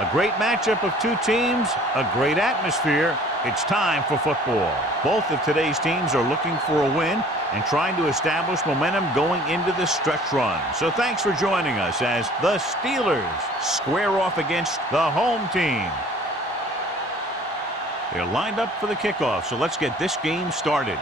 A great matchup of two teams, a great atmosphere. It's time for football. Both of today's teams are looking for a win and trying to establish momentum going into the stretch run. So thanks for joining us as the Steelers square off against the home team. They're lined up for the kickoff, so let's get this game started.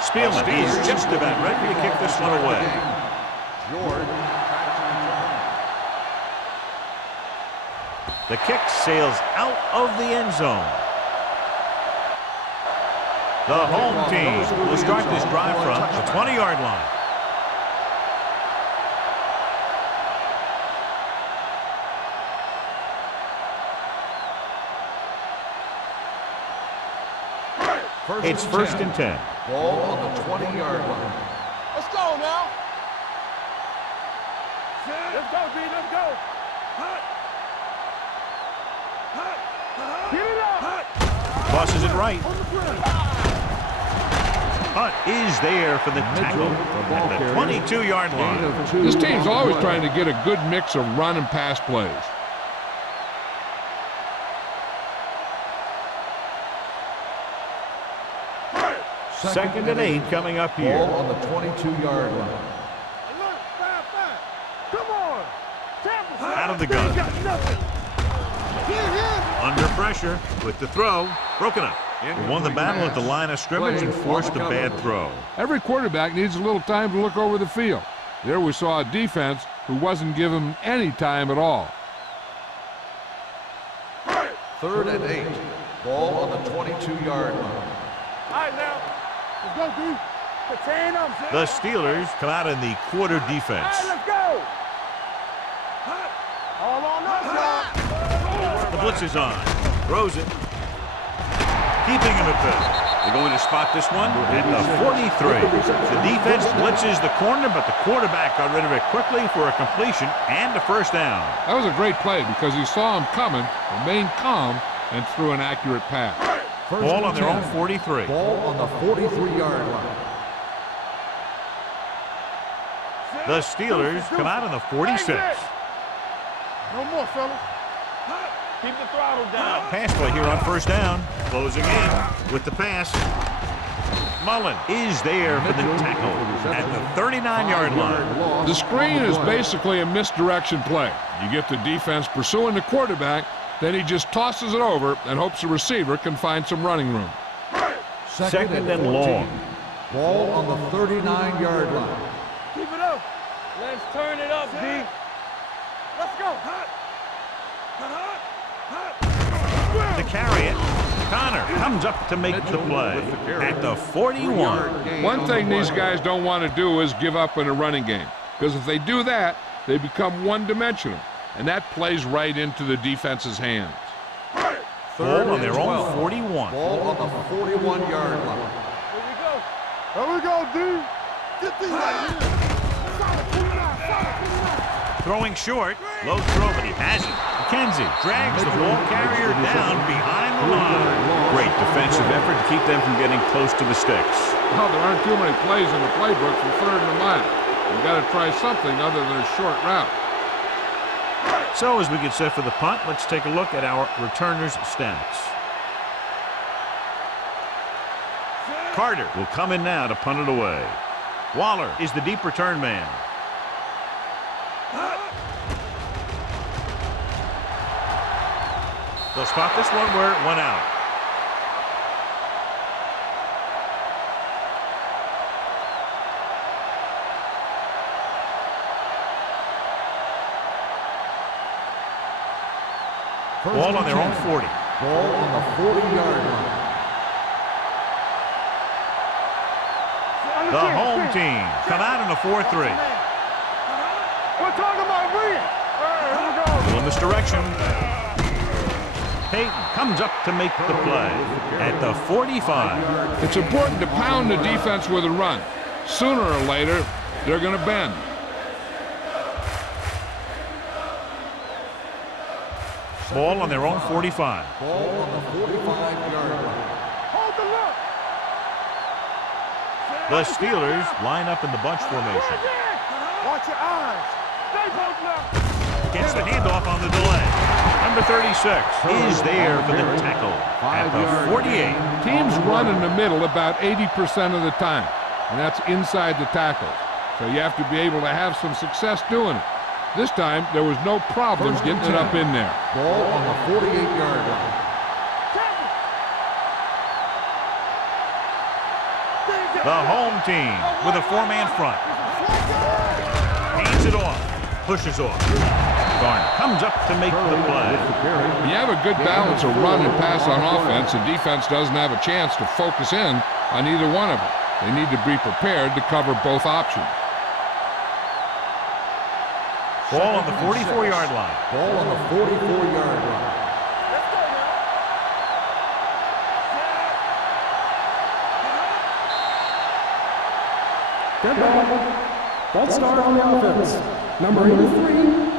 Spielman is just about ready to kick this one away. The kick sails out of the end zone. The home team will start this drive from the 20-yard line. It's first and 10. Ball on the 20-yard line. Let's go now. Let's go, D. Let's go. Get it up. Tosses it right. Hunt is there for the tackle at the 22-yard line. This team's always trying to get a good mix of run and pass plays. Second and 8 coming up here. Ball on the 22-yard line. Come on. Out of the gun. Under pressure with the throw. Broken up. He won the battle at the line of scrimmage and forced a bad throw. Every quarterback needs a little time to look over the field. There we saw a defense who wasn't given any time at all. Third and 8. Ball on the 22-yard line. All right, now. Let's go, D. Contain them. The Steelers come out in the quarter defense. All right, let's go. All on us, The blitz is on. Throws it. Keeping him at bay. They're going to spot this one at the 43. The defense blitzes the corner, but the quarterback got rid of it quickly for a completion and a first down. That was a great play because he saw him coming, remained calm, and threw an accurate pass. Ball on their own 43. Ball on the 43-yard line. The Steelers come out on the 46. No more, fellas. Keep the throttle down. Pass play here on first down. Closing in with the pass. Mullen is there for the tackle at the 39-yard line. The screen is basically a misdirection play. You get the defense pursuing the quarterback, then he just tosses it over and hopes the receiver can find some running room. Second and long. Ball on the 39-yard line. Keep it up. Let's turn it up, D. Let's go. To carry it, Connor comes up to make the play at the 41. One thing these guys don't want to do is give up in a running game, because if they do that, they become one-dimensional, and that plays right into the defense's hands. Ball on their own 41. Ball on the 41-yard line. Here we go. Here we go, D. Get these right here. Throwing short, low throw, but he has it. McKenzie drags the ball carrier down behind the line. Great defensive effort to keep them from getting close to the sticks. Well, there aren't too many plays in the playbook for third and a mile. You've got to try something other than a short route. So as we get set for the punt, let's take a look at our returners' stats. Carter will come in now to punt it away. Waller is the deep return man. They'll spot this one where it went out. Ball on their own 40. Ball on the 40-yard line. The home team come out in a 4-3. We're talking about read. All right, here we go. Little misdirection. Peyton comes up to make the play at the 45. It's important to pound the defense with a run. Sooner or later, they're going to bend. Ball on their own 45. Ball on the 45-yard line. Hold the look. The Steelers line up in the bunch formation. Watch your eyes. Stay both left. Gets the handoff on the delay. Number 36 is there for the tackle at the 48. Teams run in the middle about 80% of the time, and that's inside the tackle. So you have to be able to have some success doing it. This time, there was no problem getting it up in there. Ball on the 48-yard line. The home team with a four-man front. Hands it off. Pushes off. Garner comes up to make the play. You have a good balance of run and pass on offense, and defense doesn't have a chance to focus in on either one of them. They need to be prepared to cover both options. Ball on the 44-yard line. Ball on the 44-yard line. Let's go now. Get back. False start on the offense. Number 83.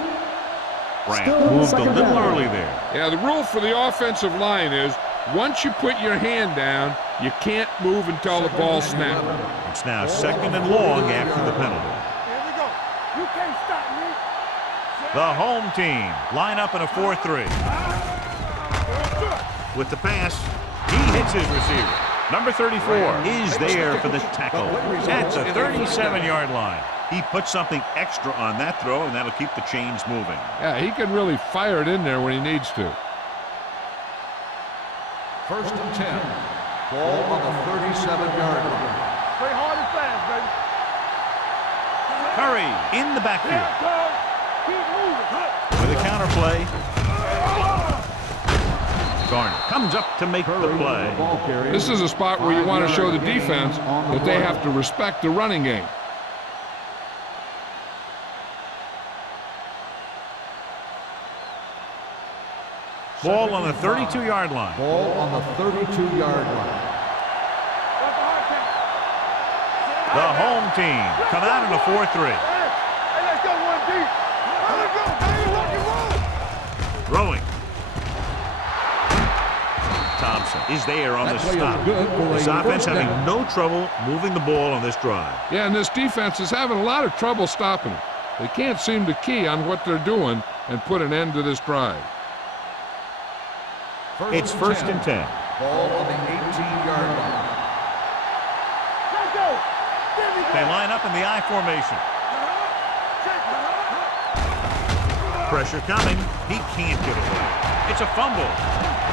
Brand moved a little early there. Yeah, the rule for the offensive line is once you put your hand down, you can't move until the ball snaps. It's now 2nd and long after the penalty. Here we go. You can't stop me. The home team line up in a 4-3. With the pass, he hits his receiver. Number 34 is there for the tackle at the 37-yard line. He puts something extra on that throw, and that'll keep the chains moving. Yeah, he can really fire it in there when he needs to. 1st and 10. Ball on the 37-yard line. Play hard and fast, baby. Curry in the backfield. Yeah, go. Keep moving. With a counter play. Garner comes up to make the play. This is a spot where you want to show the defense that they have to respect the running game. Ball on the 32-yard line. Ball on the 32-yard line. The home team come out in a 4-3. Hey, let's go one deep. Let's go, baby. Rock and roll. Throwing. Thompson is there on the stop. This offense having no trouble moving the ball on this drive. Yeah, and this defense is having a lot of trouble stopping it. They can't seem to key on what they're doing and put an end to this drive. It's 1st and 10. Ball on the 18-yard line. Let's go. They line up in the I formation. Pressure coming. He can't get away. It's a fumble.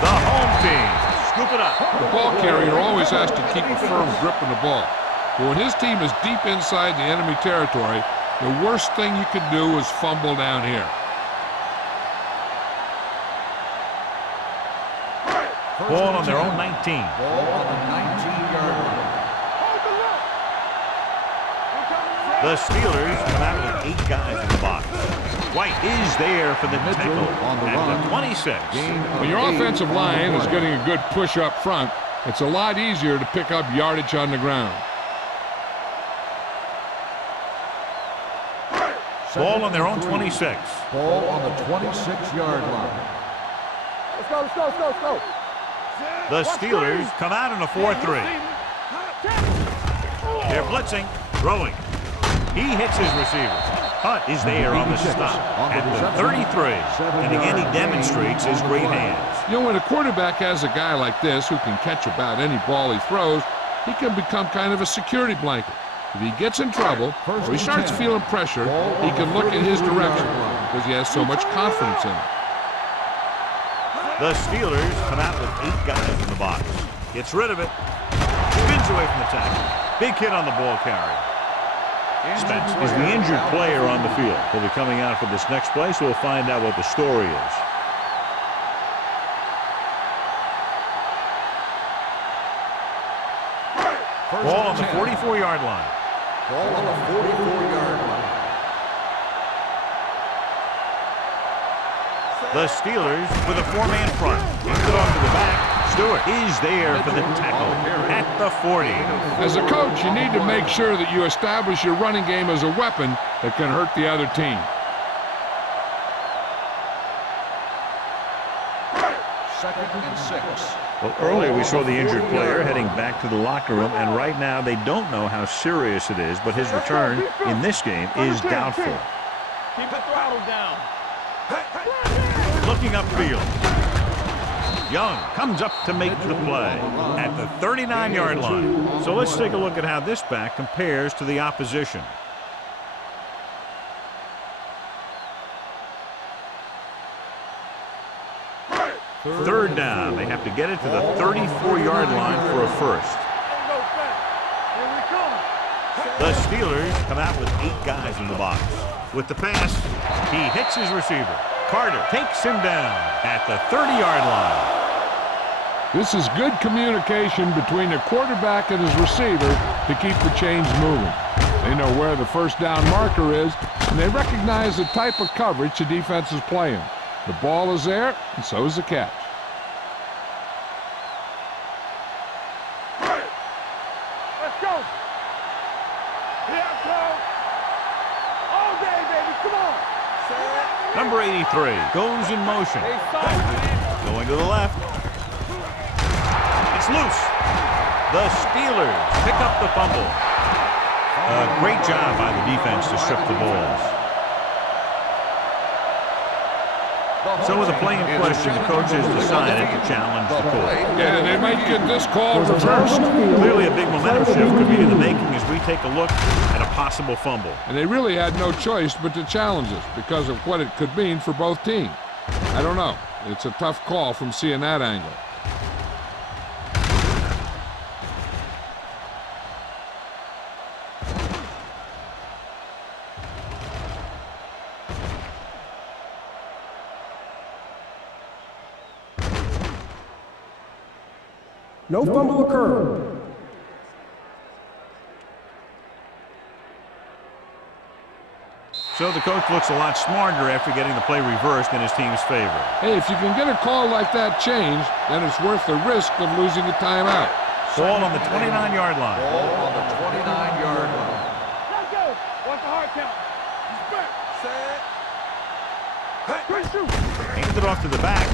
The home team scoop it up. The ball carrier always has to keep a firm grip on the ball. But when his team is deep inside the enemy territory, the worst thing you could do is fumble down here. Ball on their own 19. Ball on the 19-yard line. The Steelers come out with 8 guys in the box. White is there for the tackle at the 26. When your offensive line is getting a good push up front, it's a lot easier to pick up yardage on the ground. Ball on their own 26. Ball on the 26-yard line. Let's go, let's go, let's go, let's go. The Steelers come out in a 4-3. They're blitzing, throwing. He hits his receiver. Hunt is there on the stop at the 33. And again, he demonstrates his great hands. You know, when a quarterback has a guy like this who can catch about any ball he throws, he can become kind of a security blanket. If he gets in trouble or he starts feeling pressure, he can look in his direction because he has so much confidence in him. The Steelers come out with 8 guys in the box. Gets rid of it. Spins away from the tackle. Big hit on the ball carrier. Spence is the injured player on the field. He'll be coming out for this next play, so we'll find out what the story is. Ball on the 44-yard line. Ball on the 44-yard line. The Steelers with a 4-man front. Gets it off to the back. Stewart is there for the tackle at the 40. As a coach, you need to make sure that you establish your running game as a weapon that can hurt the other team. 2nd and 6. Well, earlier we saw the injured player heading back to the locker room, and right now they don't know how serious it is, but his return in this game is doubtful. Keep the throttle down. Looking upfield. Young comes up to make the play at the 39-yard line. So let's take a look at how this back compares to the opposition. Third down. They have to get it to the 34-yard line for a first. The Steelers come out with 8 guys in the box. With the pass, he hits his receiver. Carter takes him down at the 30-yard line. This is good communication between the quarterback and his receiver to keep the chains moving. They know where the first down marker is, and they recognize the type of coverage the defense is playing. The ball is there, and so is the catch. Let's go. Here I come. All day, baby. Come on. Number 83 goes in motion. Going to the left. It's loose. The Steelers pick up the fumble. A great job by the defense to strip the balls. So with the play in question, the coach has decided to challenge the call. Yeah, they might get this call reversed. Clearly a big momentum shift could be in the making as we take a look at a possible fumble. And they really had no choice but to challenge this because of what it could mean for both teams. I don't know. It's a tough call from seeing that angle. No fumble occurred. So the coach looks a lot smarter after getting the play reversed in his team's favor. Hey, if you can get a call like that changed, then it's worth the risk of losing a timeout. Ball on the 29-yard line. Ball on the 29-yard line. Let's go. What's the hard count? Handed off to the back.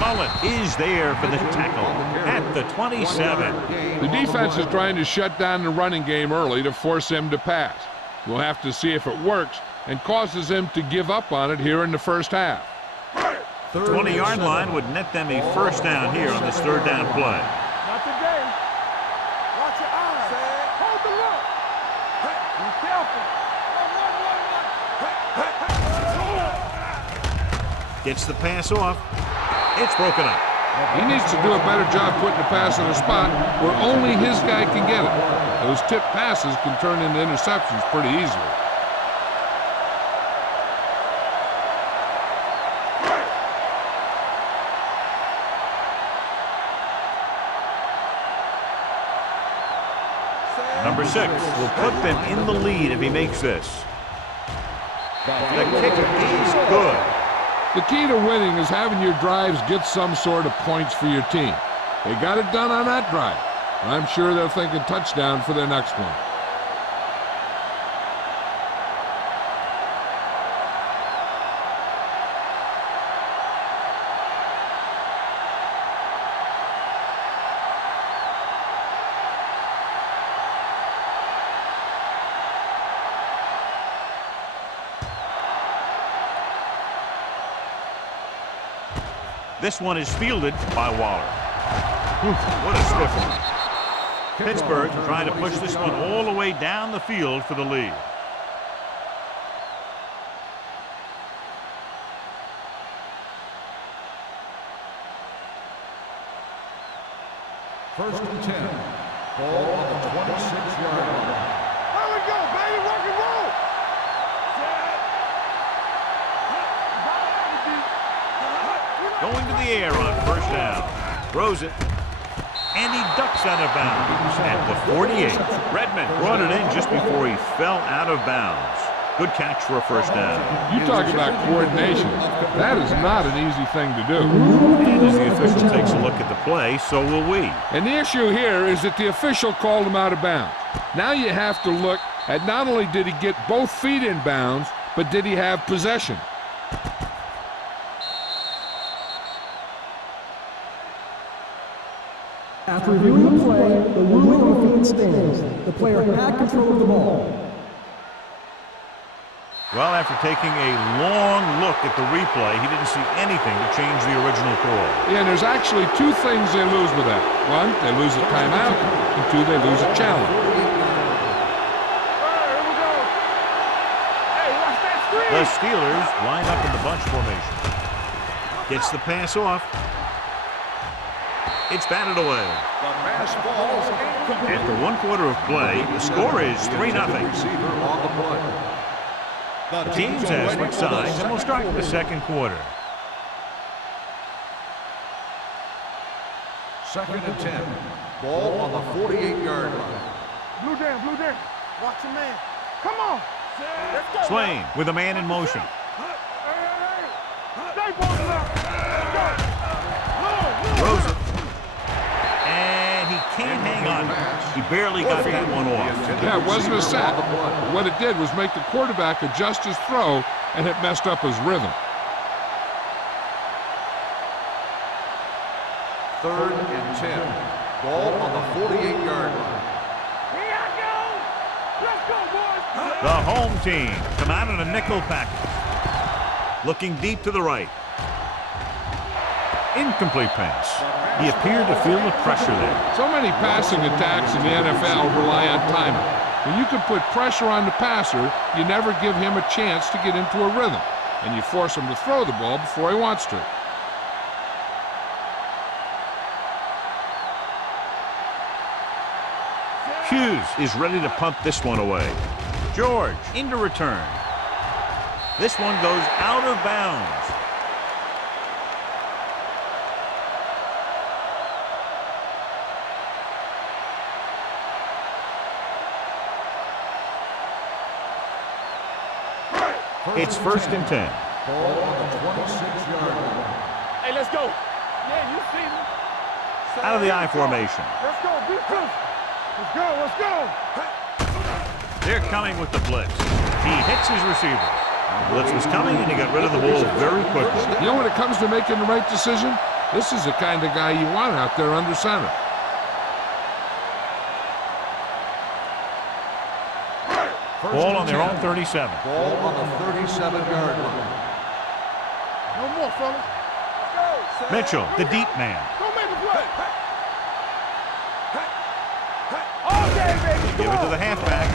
Mullen is there for the tackle at the 27. The defense is trying to shut down the running game early to force him to pass. We'll have to see if it works and causes him to give up on it here in the first half. 20-yard line would net them a first down here on this third down play. Not today. Watch your eyes. Hold the look. Be careful. Gets the pass off. It's broken up. He needs to do a better job putting the pass in a spot where only his guy can get it. Those tip passes can turn into interceptions pretty easily. Number 6 will put them in the lead if he makes this. The kick is good. The key to winning is having your drives get some sort of points for your team. They got it done on that drive. I'm sure they're thinking touchdown for their next one. This one is fielded by Waller. What a swift one. Pittsburgh trying to push this one all the way down the field for the lead. First and 10. Ball on the 26-yard line. There we go, baby. Rock and roll. Going to the air on first down. Throws it. And he ducks out of bounds at the 48. Redmond brought it in just before he fell out of bounds. Good catch for a first down. You talk about coordination. That is not an easy thing to do. And as the official takes a look at the play, so will we. And the issue here is that the official called him out of bounds. Now you have to look at not only did he get both feet in bounds, but did he have possession? After reviewing the play, the ruling on the field stands. The player had control of the ball. Well, after taking a long look at the replay, he didn't see anything to change the original call. Yeah, and there's actually two things they lose with that. One, they lose a timeout, and two, they lose a challenge. The Steelers line up in the bunch formation. Gets the pass off. It's batted away. The pass falls incomplete. After 1 quarter of play, the score is 3-0. Receiver on the play. The teams have switched sides, and we'll start the second quarter. 2nd and 10. Ball on the 48-yard line. Blue down. Watch your man. Come on. Let's go. Swain with a man in motion. Stay balled up. Let's go. Throws it. And he can't hang on. He barely got that one off. Yeah, it wasn't a sack. What it did was make the quarterback adjust his throw, and it messed up his rhythm. 3rd and 10. Ball on the 48-yard line. Here I go. Let's go, boys. The home team come out in a nickel package. Looking deep to the right. Incomplete pass. He appeared to feel the pressure there. So many passing attacks in the NFL rely on timing. When you can put pressure on the passer, you never give him a chance to get into a rhythm, and you force him to throw the ball before he wants to. Hughes is ready to punt this one away. George into return. This one goes out of bounds. It's 1st and 10. Ball on the 26-yard line. Hey, let's go. Yeah, you see me. Out of the I formation. Let's go. Be close. Let's go. They're coming with the blitz. He hits his receiver. The blitz was coming, and he got rid of the ball very quickly. You know, when it comes to making the right decision, this is the kind of guy you want out there under center. Ball on their own 37. Ball on the 37-yard line. No more, fellas. Let's go. Mitchell, the deep man. Go make a play. All day, baby. Give it to the halfback.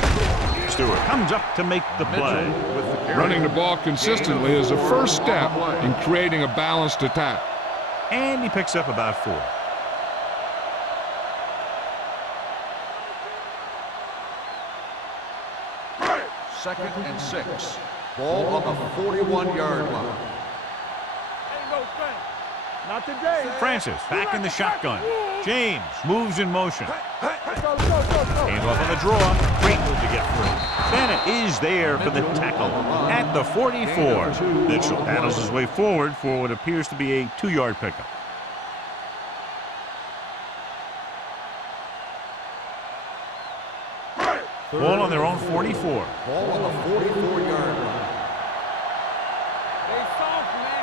Stewart comes up to make the play. With the carry. Running the ball consistently is the first step in creating a balanced attack. And he picks up about 4. 2nd and 6. Ball on the 41-yard line. Ain't no thing. Not today. Francis back in the shotgun. James moves in motion. Let's go. Came off on the draw. Great move to get free. Bennett is there for the tackle at the 44. Mitchell paddles his way forward for what appears to be a 2-yard pickup. Ball on their own 44. Ball on the 44-yard line. They soft, man.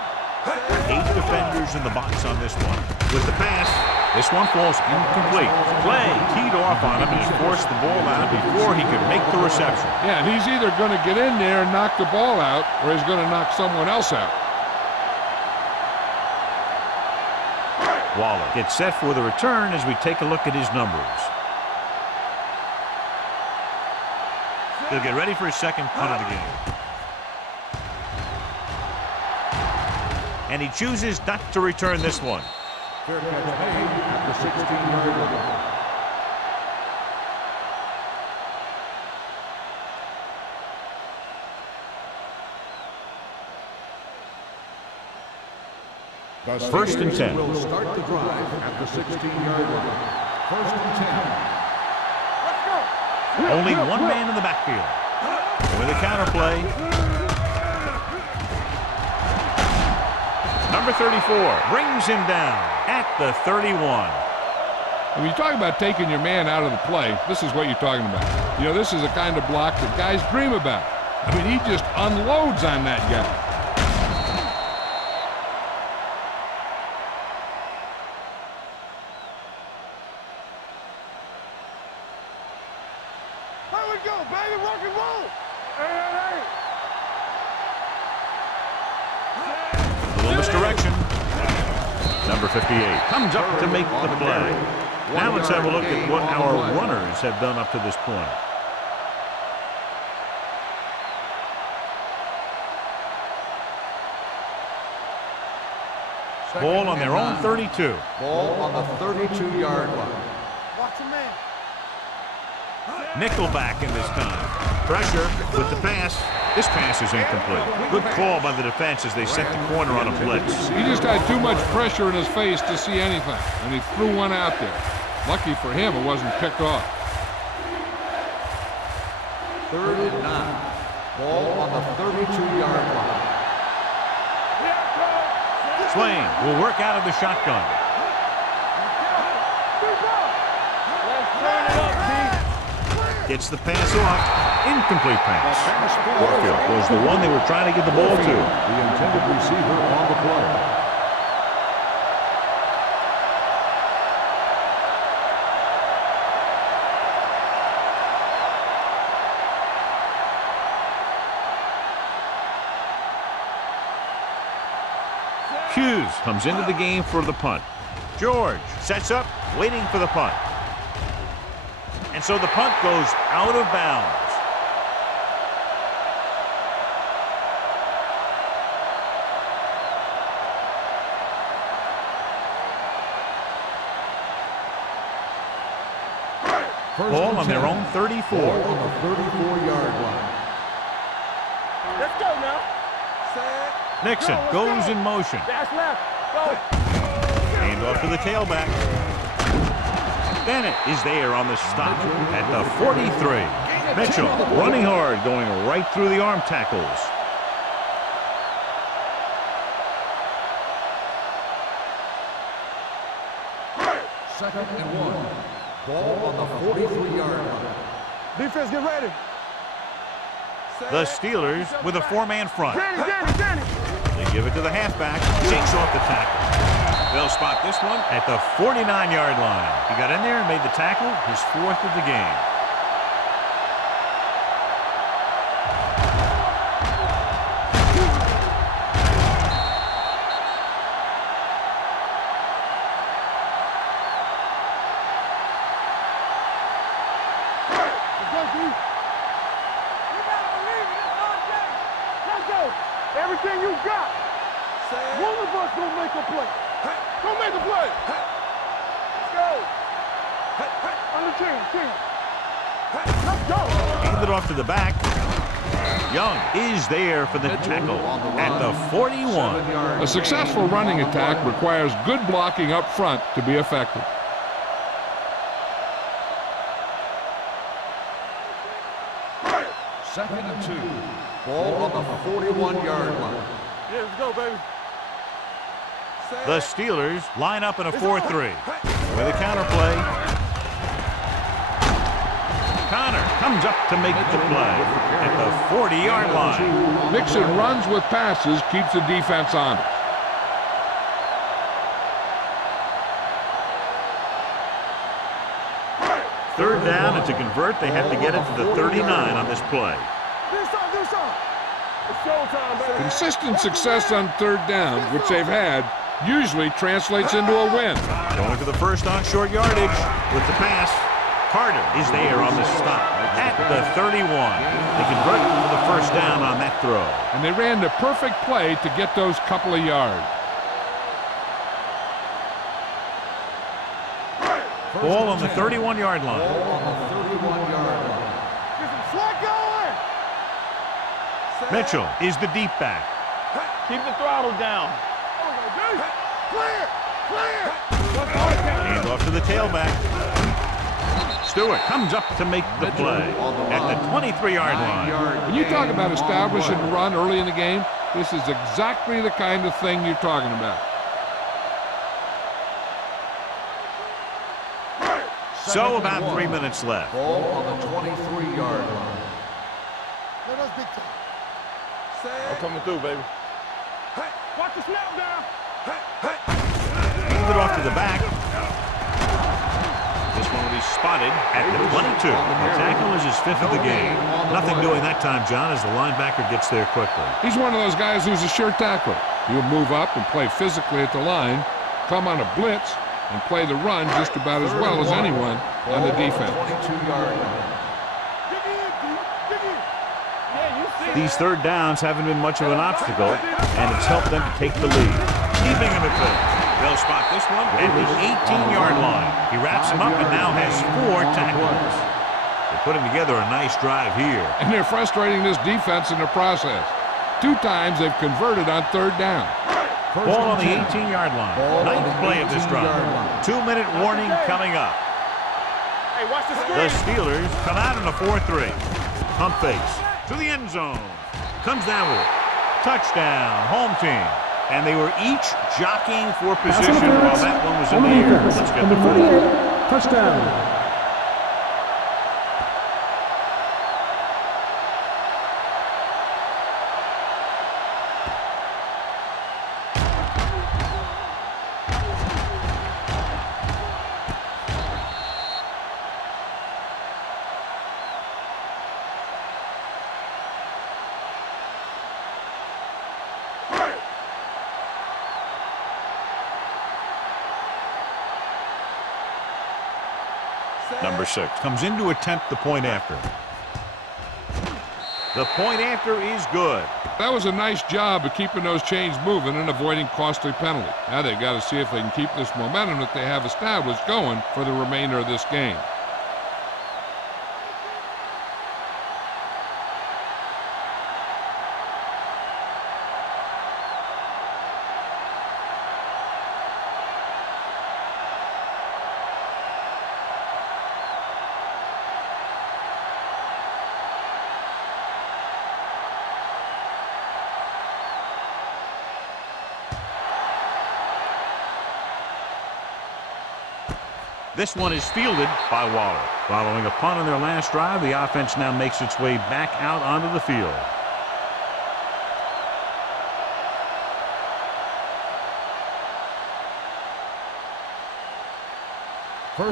8 defenders in the box on this one. With the pass, this one falls incomplete. Play teed off on him and he forced the ball out before he could make the reception. Yeah, and he's either going to get in there and knock the ball out, or he's going to knock someone else out. Waller gets set for the return as we take a look at his numbers. He'll get ready for his second punt of the game. And he chooses not to return this one. Fair catch made at the 16-yard line. The 1st and 10. will start the drive at the 16-yard line. 1st and 10. Only one man in the backfield. With a counterplay. Number 34 brings him down at the 31. When you talk about taking your man out of the play, this is what you're talking about. You know, this is the kind of block that guys dream about. I mean, he just unloads on that guy. go, baby. Rock and roll. Hey. A little misdirection. Number 58 comes up to make the play. Now let's have a look at what our runners have done up to this point. Ball on their own 32. Ball on the 32-yard line. Watch your man. Nickelback in this time. Pressure with the pass. This pass is incomplete. Good call by the defense as they sent the corner on a blitz. He just had too much pressure in his face to see anything, and he threw one out there. Lucky for him, it wasn't picked off. 3rd and 9. Ball on the 32-yard line. Swain will work out of the shotgun. Gets the pass off. Incomplete pass. Warfield was the one they were trying to get the ball to. The intended receiver on the play. Hughes comes into the game for the punt. George sets up, waiting for the punt. And so the punt goes out of bounds. Ball on their own 34. Ball on the 34-yard line. Let's go now. Nixon goes in motion. Dash left. Go. Hand off to the tailback. Bennett is there on the stop at the 43. Mitchell running hard, going right through the arm tackles. Second and 1. Ball on the 43-yard line. Defense, get ready. The Steelers with a four-man front. Danny. They give it to the halfback. Shakes off the tackle. They'll spot this one at the 49-yard line. He got in there and made the tackle, his 4th of the game. Everything you got. One of us gonna make a play. Go make a play. Let's go. On the team. Let's go. Hand it off to the back. Young is there for the tackle at the 41. A successful running attack requires good blocking up front to be effective. Second and 2. Ball on the 41-yard line. Yeah, let's go, baby. The Steelers line up in a 4-3 with a counter play. Connor comes up to make the play at the 40-yard line. Mixon runs with passes, keeps the defense honest. Third down, and to convert, they have to get it to the 39 on this play. Do something. It's showtime, baby. Consistent success on third down, which they've had, usually translates into a win. Going to the first on short yardage with the pass. Carter is there on the stop at the 31. They convert to the first down on that throw. And they ran the perfect play to get those couple of yards. Ball on the 31-yard line. Ball on the 31-yard line. Get some slack going. Mitchell is the deep back. Keep the throttle down. Clear. Hand off to the tailback. Stewart comes up to make the play at the 23-yard line. When you talk about establishing a run early in the game, this is exactly the kind of thing you're talking about. So about 3 minutes left. Ball on the 23-yard line. I'm coming through, baby. Watch the snap down. Hand it off to the back. This one will be spotted at the 22. The tackle is his 5th of the game. Nothing doing that time, John, as the linebacker gets there quickly. He's one of those guys who's a sure tackler. He'll move up and play physically at the line, come on a blitz, and play the run just about as well as anyone on the defense. 22-yard line. These third downs haven't been much of an obstacle, and it's helped them to take the lead. Keeping him at bay. They'll spot this one at the 18-yard line. He wraps him up and now has 4 tackles. They're putting together a nice drive here. And they're frustrating this defense in the process. 2 times they've converted on third down. Ball on the 18-yard line. Ninth play of this drive. 2-minute warning coming up. Hey, watch the screen. The Steelers come out in a 4-3. Pump fakes to the end zone. Comes down with it. Touchdown, home team. And they were each jockeying for position while that one was in the air. Let's get the ball. Touchdown. Number 6 comes in to attempt the point after. The point after is good. That was a nice job of keeping those chains moving and avoiding costly penalty. Now they've got to see if they can keep this momentum that they have established going for the remainder of this game. This one is fielded by Waller. Following a punt on their last drive, the offense now makes its way back out onto the field.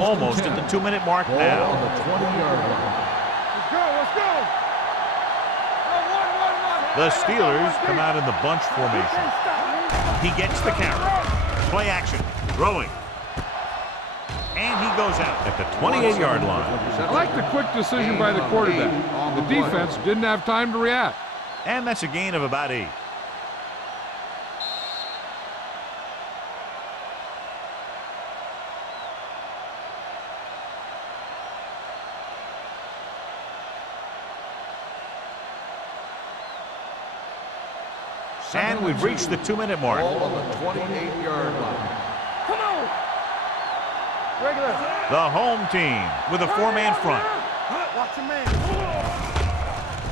Almost at the 2-minute mark now. On the 20-yard line. Let's go, let's go. The Steelers come out in the bunch formation. He gets the carry. Play action. Throwing. And he goes out at the 28-yard line. I like the quick decision by the quarterback. The defense didn't have time to react. And that's a gain of about 8. And we've reached the 2-minute mark. Ball on the 28-yard line. Come on. Regular. The home team with a 4-man front. Watch your man.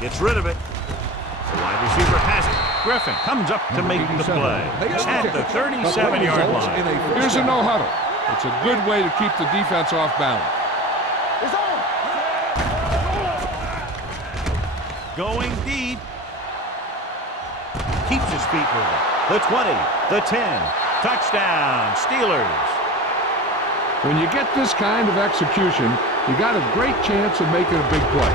Gets rid of it. The wide receiver has it. Griffin comes up to make the play at the 37-yard line. Here's a no huddle. It's a good way to keep the defense off balance. It's on. Going deep. Keeps his feet moving. The 20, the 10. Touchdown, Steelers. When you get this kind of execution, you got a great chance of making a big play.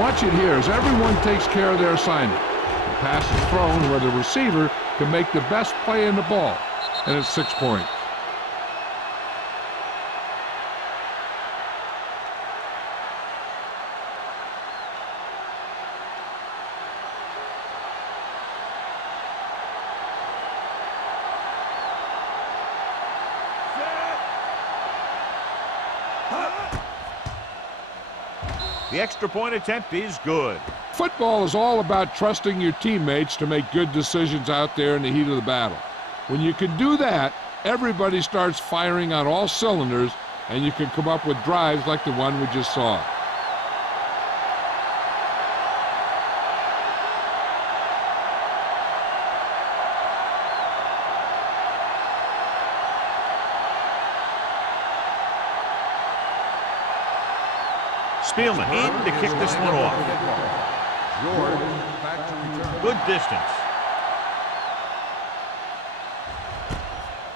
Watch it here as everyone takes care of their assignment. The pass is thrown where the receiver can make the best play in the ball, and it's 6 points. The extra point attempt is good. Football is all about trusting your teammates to make good decisions out there in the heat of the battle. When you can do that, everybody starts firing on all cylinders, and you can come up with drives like the one we just saw. Spielman in to kick this one off. George back to return. Good distance.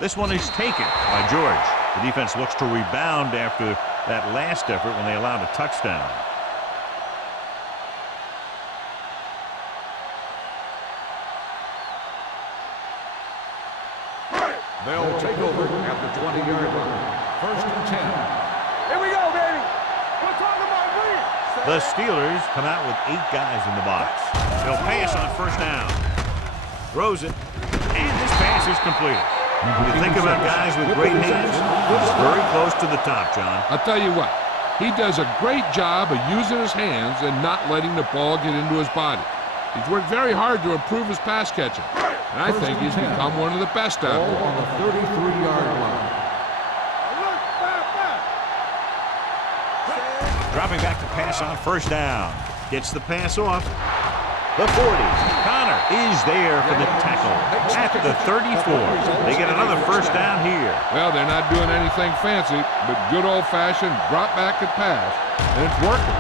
This one is taken by George. The defense looks to rebound after that last effort when they allowed a touchdown. They'll take over at the 20-yard line. First and 10. Here we go, baby. We're talking about green. The Steelers come out with 8 guys in the box. They'll pass on first down. Throws it. And this pass is completed. When you think about guys with great hands, he's very close to the top, John. I'll tell you what, he does a great job of using his hands and not letting the ball get into his body. He's worked very hard to improve his pass catching, and I think he's become one of the best out Ball there. on the 33-yard line. Look, back. Dropping back to pass on first down. Gets the pass off. The 40. Connor is there for the tackle at the 34. They get another first down here. Well, they're not doing anything fancy, but good old-fashioned drop back and pass, and it's working.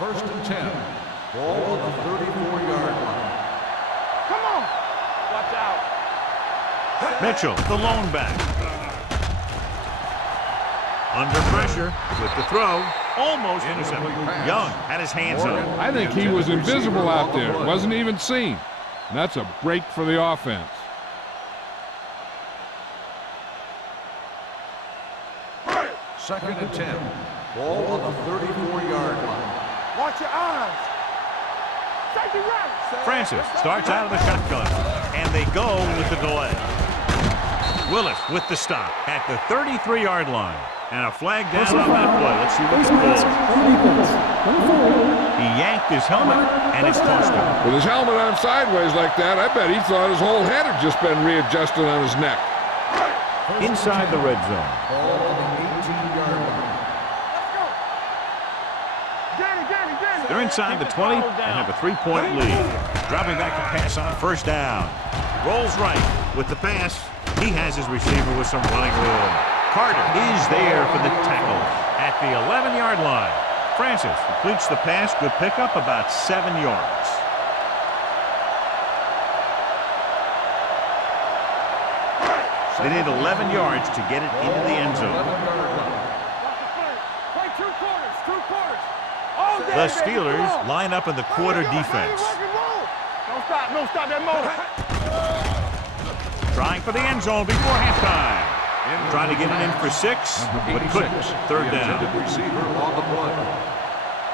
First and 10. Ball on the 34-yard line. Come on. Watch out. Mitchell, the lone back. Under pressure with the throw. Almost intercepted. Young had his hands up. I think he was invisible out there, wasn't even seen. And that's a break for the offense. Second and 10. Ball on the 34-yard line. Watch your eyes. Safety right. Francis starts out of the shotgun, and they go with the delay. Willis with the stop at the 33-yard line. And a flag down on that play. Let's see what the call is. He yanked his helmet, and it's cost him. With his helmet on sideways like that, I bet he thought his whole head had just been readjusted on his neck. Inside the red zone. Ball on the 18-yard line. Let's go. Danny. They're inside the 20 and have a 3-point lead. Dropping back to pass on first down. Rolls right with the pass. He has his receiver with some running room. Carter is there for the tackle at the 11-yard line. Francis completes the pass. Good pickup, about 7 yards. They need 11 yards to get it into the end zone. Play two quarters. All day, The baby, Steelers come on. line up in the quarter Rock and defense. roll. Don't stop that motor. Trying for the end zone before halftime. Trying to get it in for 6, but couldn't. Third down. Receiver on the play.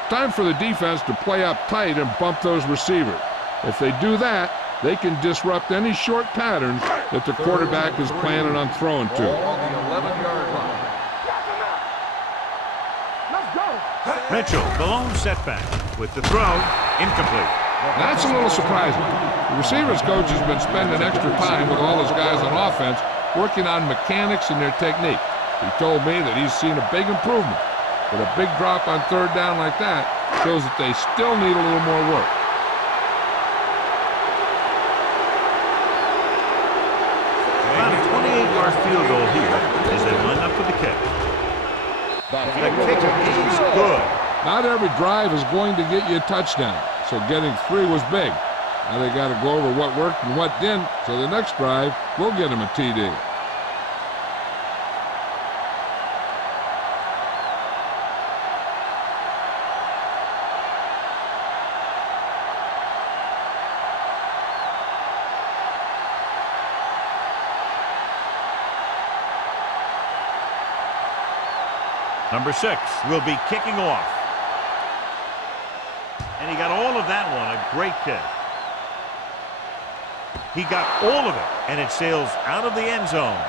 Time for the defense to play up tight and bump those receivers. If they do that, they can disrupt any short patterns that the quarterback is planning on throwing Ball to. on the 11-yard line. Let's go. Mitchell, the lone setback with the throw, incomplete. That's a little surprising. The receivers coach has been spending extra time with all his guys on offense working on mechanics and their technique. He told me that he's seen a big improvement, but a big drop on third down like that shows that they still need a little more work. About a 28-yard field goal here as they line up for the kick. The kick is good. Not every drive is going to get you a touchdown, so getting 3 was big. Now they got to go over what worked and what didn't, so the next drive will get them a TD. Number 6 will be kicking off. And he got all of that one, a great kick. He got all of it, and it sails out of the end zone.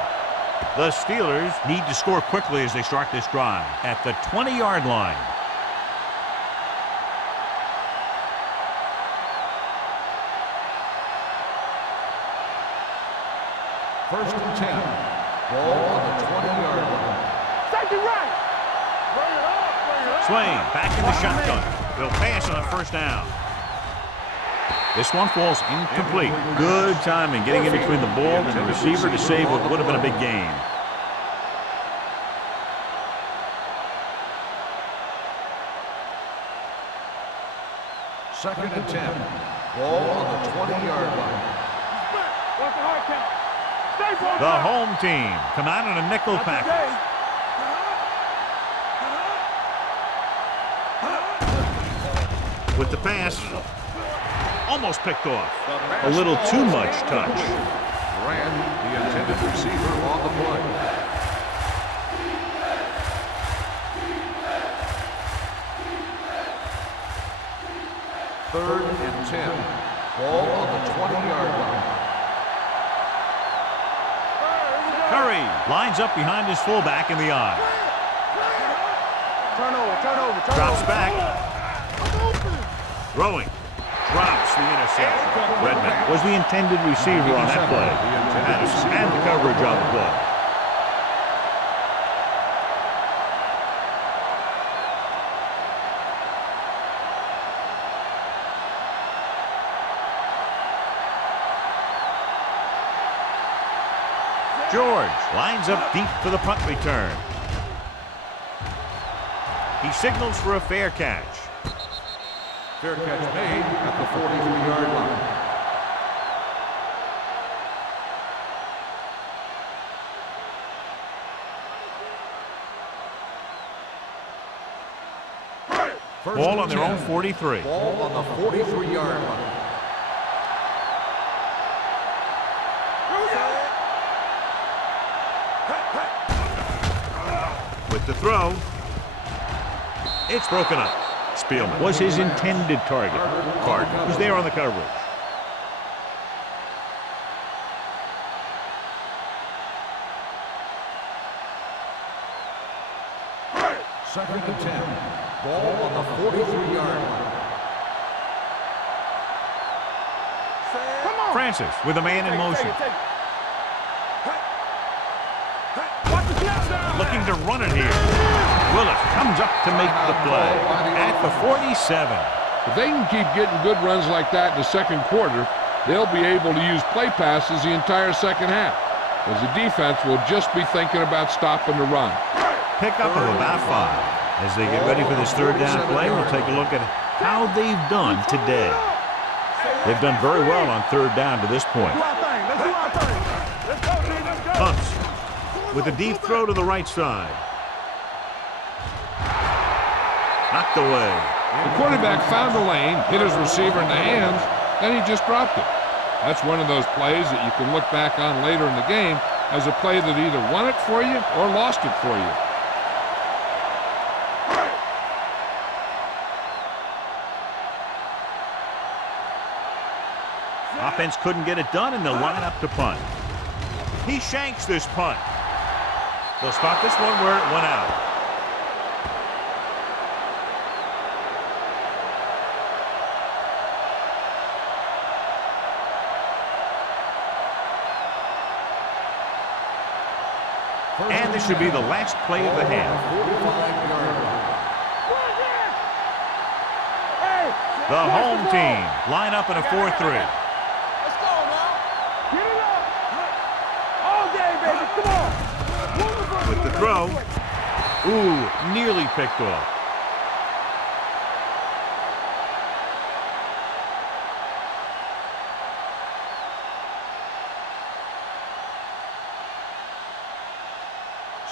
The Steelers need to score quickly as they start this drive at the 20-yard line. First and 10. Ball on the 20-yard line. Safety right. Bring it up. Swain back in the shotgun. They'll pass on first down. This one falls incomplete. Good timing getting in between the ball and the receiver to save what would have been a big gain. 2nd and 10. Ball on the 20-yard line. Watch the hard count. Stay focused. The home team come out in a nickel package. With the pass, almost picked off. A little too much touch. Ran the intended receiver on the play. Third and 10. Ball on the 20-yard line. Curry lines up behind his fullback in the eye. Turnover. Drops back. Throwing. Drops the interception. Redmond was the intended receiver on that play. Madison had the coverage on the play. George lines up deep for the punt return. He signals for a fair catch. Fair catch made at the 43-yard line. Ball on their own 43. Ball on the 43-yard line. With the throw, it's broken up. Spielman was his intended target. Carter was there on the coverage. Second and 10. Ball on the 43-yard line. Come on. Francis with a man in motion. Watch the touchdown. Looking to run it here. Willis comes up to make the play at the 47. If they can keep getting good runs like that in the second quarter, they'll be able to use play passes the entire second half, as the defense will just be thinking about stopping the run. Pickup of about 5. As they get ready for this third down play, we'll take a look at how they've done today. They've done very well on third down to this point. Let's do our thing. Let's go, team. Let's go. Hunts with a deep throw to the right side. Knocked away. The quarterback found the lane, hit his receiver in the hands, then he just dropped it. That's one of those plays that you can look back on later in the game as a play that either won it for you or lost it for you. Offense couldn't get it done, and they'll line up to punt. He shanks this punt. They'll start this one where it went out. And this should be the last play of the half. The home team line up in a 4-3. Let's go now. Get it up. All day, baby. Come on. With the throw. Ooh, nearly picked off.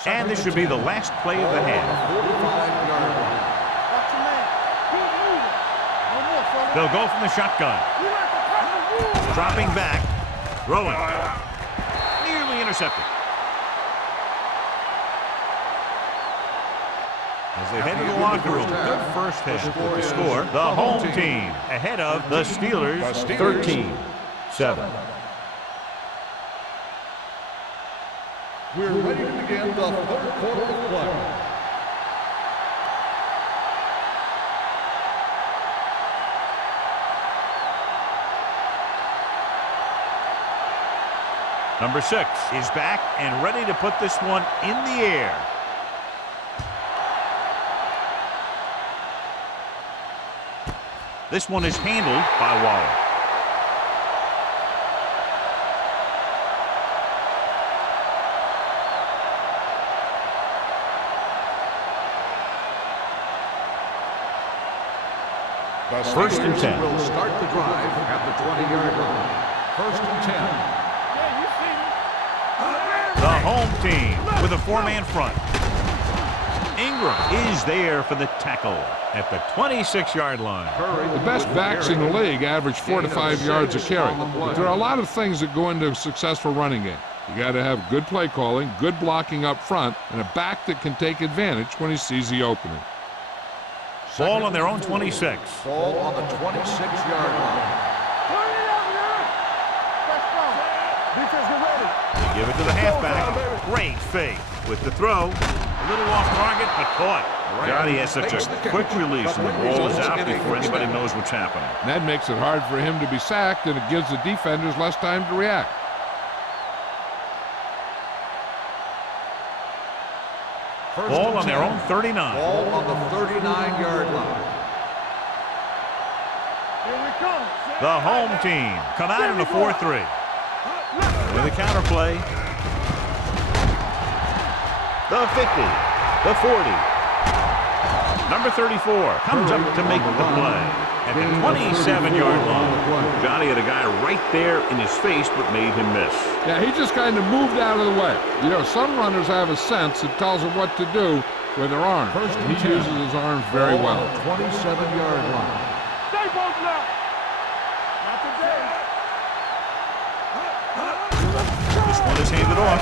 And this should be the last play of the half. 45-yard line. Watch your man. Keep moving. No more, fella. They'll go from the shotgun. We like to cut the rules. Dropping back. Throwing. Nearly intercepted. As they head to the locker room, good first half. With the score, the home team ahead of the Steelers, 13-7. We're ready to begin the third quarter of play. Number 6 is back and ready to put this one in the air. This one is handled by Waller. First and 10. Will start the drive at the 20-yard line. First and 10. The home team with a 4-man front. Ingram is there for the tackle at the 26-yard line. The best backs in the league average 4 to 5 yards a carry. But there are a lot of things that go into a successful running game. You got to have good play calling, good blocking up front, and a back that can take advantage when he sees the opening. Ball on their own 26. Ball on the 26-yard line. They give it to the halfback. Great fake with the throw. A little off target, but caught. Johnny has such a quick release, and the ball is out before anybody knows what's happening. And that makes it hard for him to be sacked, and it gives the defenders less time to react. Ball on their own 39. Ball on the 39-yard line. The home team come out in a 4-3. With a counter play. The 50. The 40. Number 34 comes up to make the play at the 27-yard line. Johnny had a guy right there in his face, but made him miss. Yeah, he just kind of moved out of the way. You know, some runners have a sense that tells them what to do with their arms. He uses his arms very well. 27-yard line. Stay both now. Not today. This one is handed off.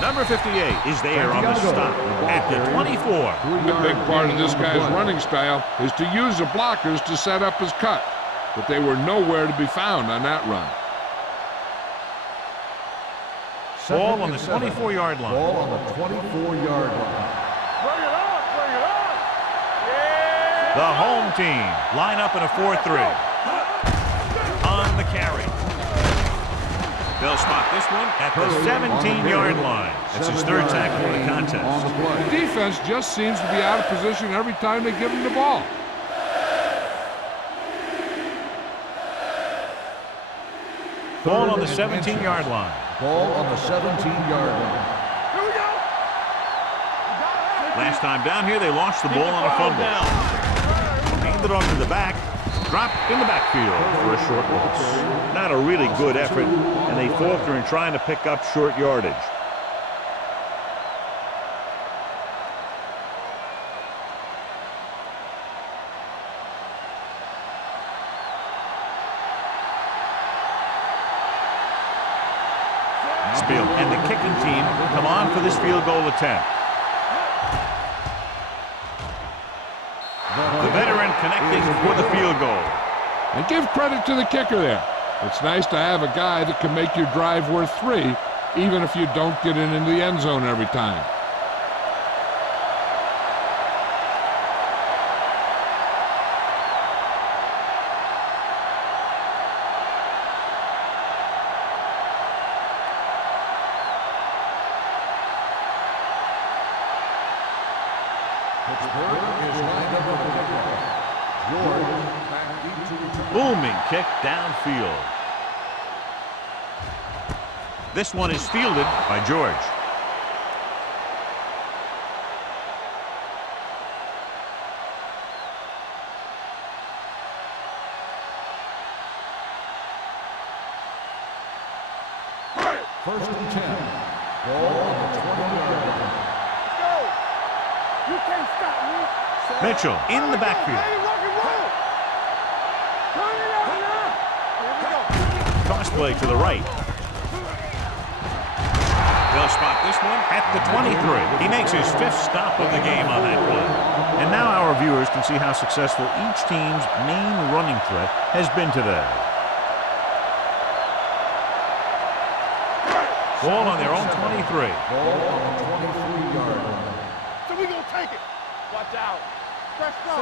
Number 58 is there on the stop at the 24. A big part of this guy's running style is to use the blockers to set up his cut. But they were nowhere to be found on that run. Ball on the 24-yard line. Ball on the 24-yard line. Bring it on, bring it on. The home team line up in a 4-3. On the carry. They'll spot this one at the 17-yard line. That's his third tackle in the contest. The defense just seems to be out of position every time they give him the ball. Ball on the 17-yard line. Ball on the 17-yard line. Here we go. Last time down here, they lost the ball on a fumble. Handed off to the back. Dropped in the backfield for a short loss. Not a really good effort, and they falter in trying to pick up short yardage. Spiel and the kicking team come on for this field goal attempt. The veteran connecting for the field goal. And give credit to the kicker there. It's nice to have a guy that can make your drive worth 3, even if you don't get it into the end zone every time. Booming kick downfield. This one is fielded by George. First and 10. Ball on the 20-yard line. Let's go. You can't stop me. Mitchell in the backfield. Hey, rock and roll. Turn it out now. Here we go. Cross play to the right. They'll spot this one at the 23. He makes his 5th stop of the game on that play. And now our viewers can see how successful each team's main running threat has been today. Ball on their own 23. Ball on the 23-yard line. So we gonna take it. Watch out. Let's go.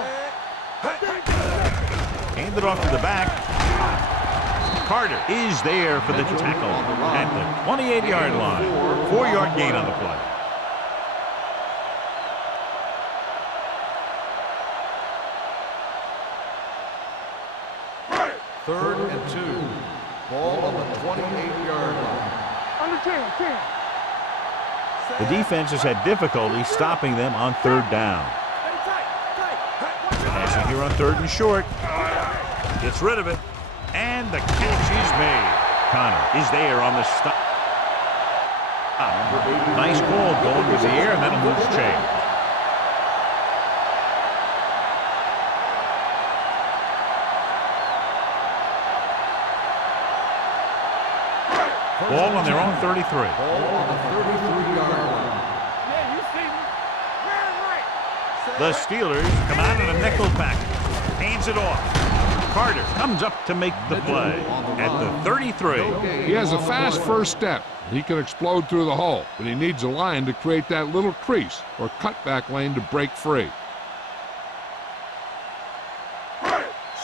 Handed off to the back. Carter is there for the tackle at the 28-yard line. 4-yard gain on the play. Third and 2. Ball on the 28-yard line. Under 10. The defense has had difficulty stopping them on 3rd down. Passing here on 3rd and short. Gets rid of it. And the catch is made. Connor is there on the stop. Nice ball going with the air, and then a loose change. Ball on their own 33. Ball on the 33-yard line. Yeah, you see me. Right. The Steelers come out in a nickel package. Hands it off. Carter comes up to make the play at the 33. He has a fast first step. He can explode through the hole, but he needs a line to create that little crease or cutback lane to break free.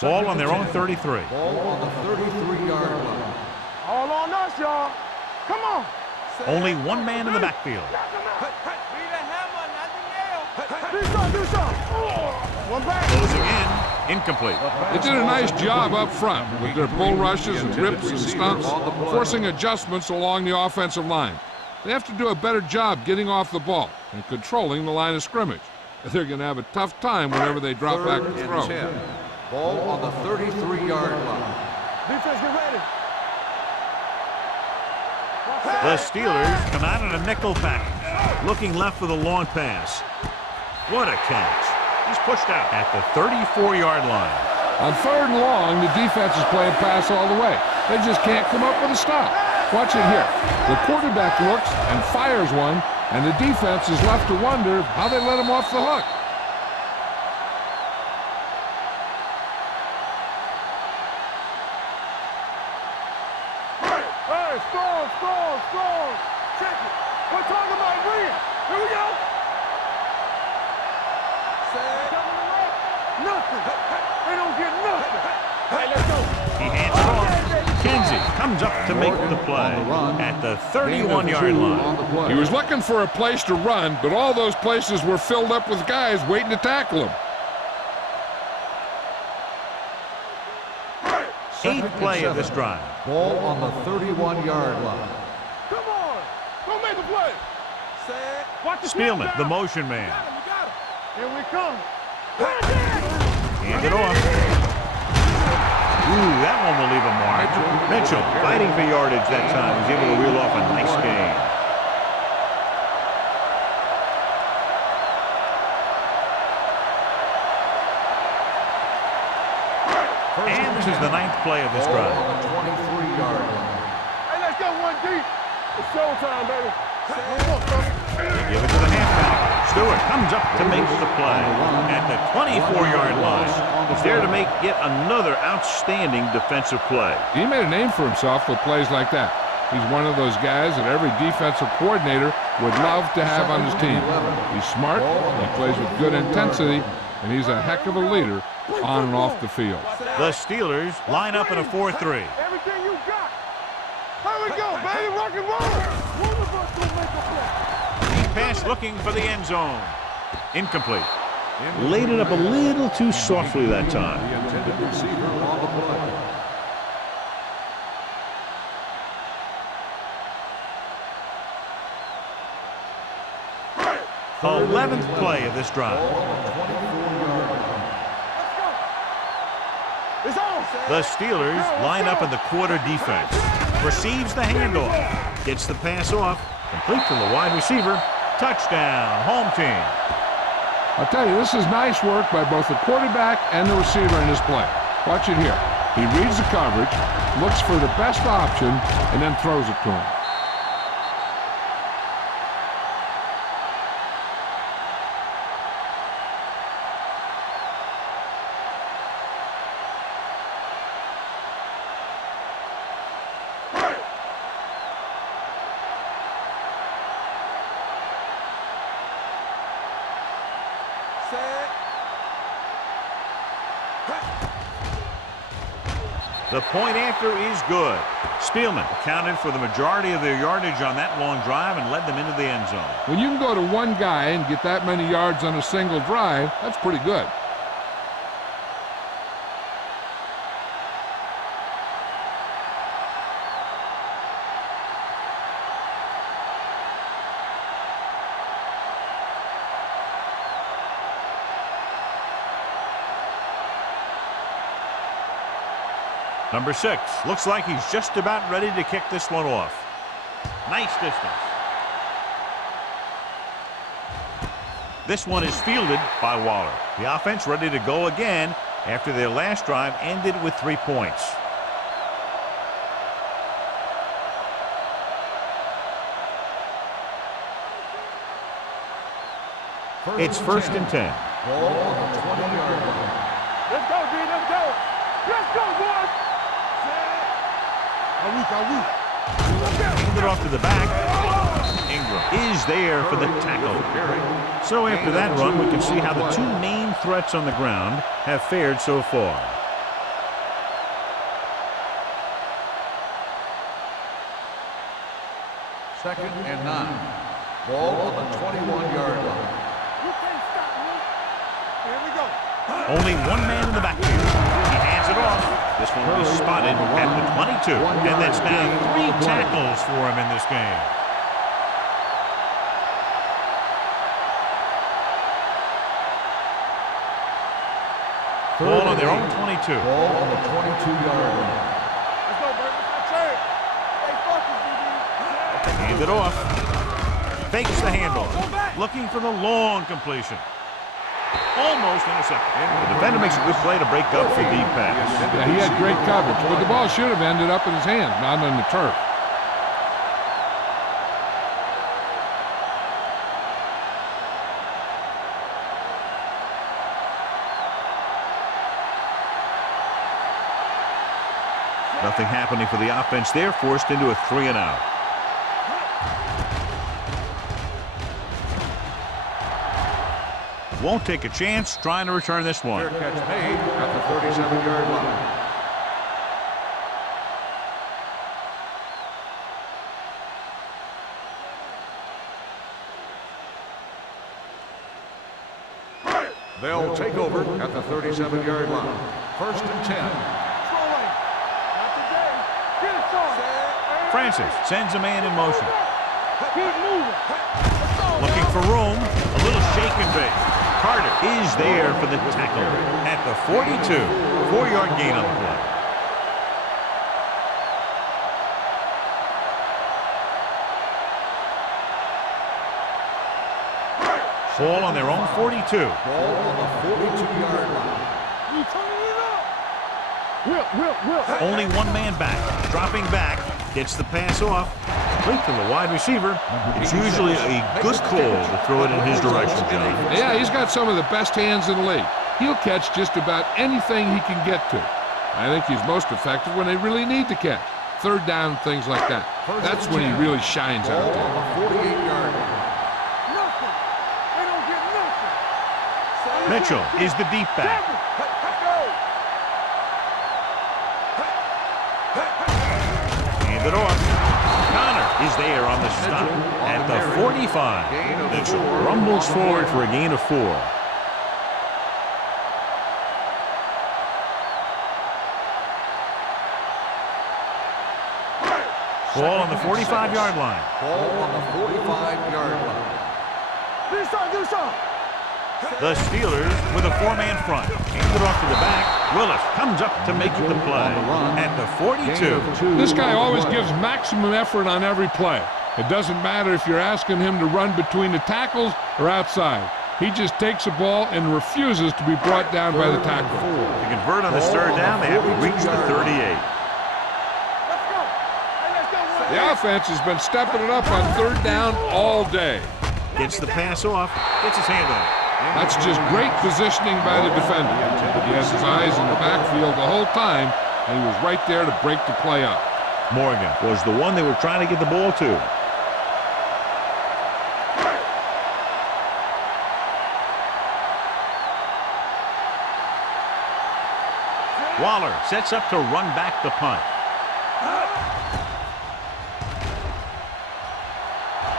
Ball on their own 33. Ball on the 33-yard line. All on us, y'all. Come on. Only one man in the backfield. Do something. One back. Closing in. Incomplete. They did a nice job up front with their bull rushes and rips and stunts, forcing adjustments along the offensive line. They have to do a better job getting off the ball and controlling the line of scrimmage. They're going to have a tough time whenever they drop back to throw. Ball on the 33-yard line. Defense, get ready. The Steelers come out in a nickel package. Looking left for the long pass. What a catch. He's pushed out at the 34-yard line. On 3rd and long, the defense is playing pass all the way. They just can't come up with a stop. Watch it here. The quarterback looks and fires one, and the defense is left to wonder how they let him off the hook. Hey, score. Check it. We're talking about win. Here we go. Nothing. They don't get nothing. Hey, let's go. He hands it off. Kenzie comes up to make the play at the 31-yard line. He was looking for a place to run, but all those places were filled up with guys waiting to tackle him. 8th play of this drive. Ball on the 31-yard line. Come on. Go make a play. Watch the Spielman, the motion man. Here we come. Hand it off. Ooh, that one will leave a mark. Mitchell fighting for yardage that time. He's able to reel off a nice gain. And this is the 9th play of this Ball drive. on the 23-yard line. Hey, let's go one deep. It's showtime, baby. They give it to the halfback. Stewart comes up to make the play at the 24-yard line. He's there to make yet another outstanding defensive play. He made a name for himself with plays like that. He's one of those guys that every defensive coordinator would love to have on his team. He's smart, he plays with good intensity, and he's a heck of a leader on and off the field. The Steelers line up in a 4-3. Everything you got. Here we go, baby. Rock and roll. One of us will make a play. Deep pass looking for the end zone. Incomplete. Laid it up a little too softly that time. The intended receiver on the play. 11th play of this drive. The Steelers line up in the quarter defense. Receives the handoff. Gets the pass off. Complete to the wide receiver. Touchdown, home team. I'll tell you, this is nice work by both the quarterback and the receiver in this play. Watch it here. He reads the coverage, looks for the best option, and then throws it to him. The point after is good. Spielman accounted for the majority of their yardage on that long drive and led them into the end zone. When you can go to one guy and get that many yards on a single drive, that's pretty good. Number 6. Looks like he's just about ready to kick this one off. Nice distance. This one is fielded by Waller. The offense ready to go again after their last drive ended with 3 points. It's first and 10. Ball on the 20-yard line. Let's go, D. Let's go. Let's go, boys. Handed off to the back. Ingram is there for the tackle. So after that run, we can see how the 2 main threats on the ground have fared so far. Second and 9. Ball on the 21-yard line. You can't stop me. Here we go. Only 1 man in the backfield. He hands it off. This one was spotted at the 22. And that's now 3 tackles for him in this game. Ball on their own 22. Ball on the 22-yard line. Let's go, Bert. Let's not trade. Stay focused, DB. Hand it off. Fakes the handoff. Looking for the long completion. Almost intercepted. The defender makes a good play to break up the deep pass. Yeah, he had great coverage, but the ball should have ended up in his hands, not on the turf. Nothing happening for the offense there, forced into a 3-and-out. Won't take a chance trying to return this one. Fair catch made at the 37-yard line. They'll take over at the 37-yard line. First and 10. Francis sends a man in motion. Keep moving. Looking for room. A little shake and bake. Carter is there for the tackle at the 42. 4-yard gain on the play. Ball on their own 42. Ball on the 42-yard line. You turning it up. Will. Only 1 man back. Dropping back. Gets the pass off. Complete to the wide receiver. It's usually a good call to throw it in his direction, John. Yeah, he's got some of the best hands in the league. He'll catch just about anything he can get to. I think he's most effective when they really need to catch. Third down, things like that. That's when he really shines out there. Ball on the 48-yard line. Nothing. They don't get nothing. Mitchell is the deep back. Let's go. Hand it off. Connor is there on the stop at the 45. Mitchell rumbles forward for a gain of 4. Ball on the 45-yard line. Ball on the 45-yard line. Do something. The Steelers with a 4-man front. Handed off to the back. Willis comes up to make the play at the 42. This guy always gives maximum effort on every play. It doesn't matter if you're asking him to run between the tackles or outside. He just takes the ball and refuses to be brought down by the tackle. To convert on this 3rd down, they have to reach the 38. The offense has been stepping it up on 3rd down all day. Gets the pass off. Gets his hand on it. That's just great positioning by the defender. He has his eyes in the backfield the whole time, and he was right there to break the play up. Morgan was the one they were trying to get the ball to. Waller sets up to run back the punt.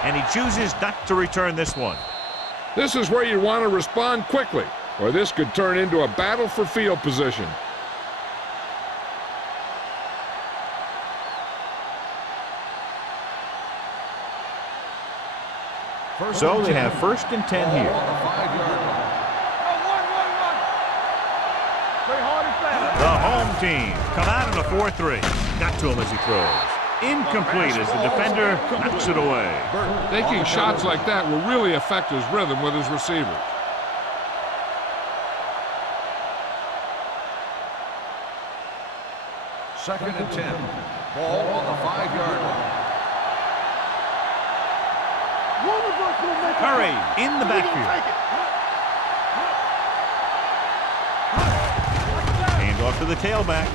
And he chooses not to return this one. This is where you want to respond quickly, or this could turn into a battle for field position. So they have 1st and 10 here. Play hard and fast. The home team come out in a 4-3. Got to him as he throws. Incomplete as the defender knocks it away. Taking shots like that will really affect his rhythm with his receivers. Second and 10. Ball on the 5-yard line. Curry in the backfield. Hand off to the tailback.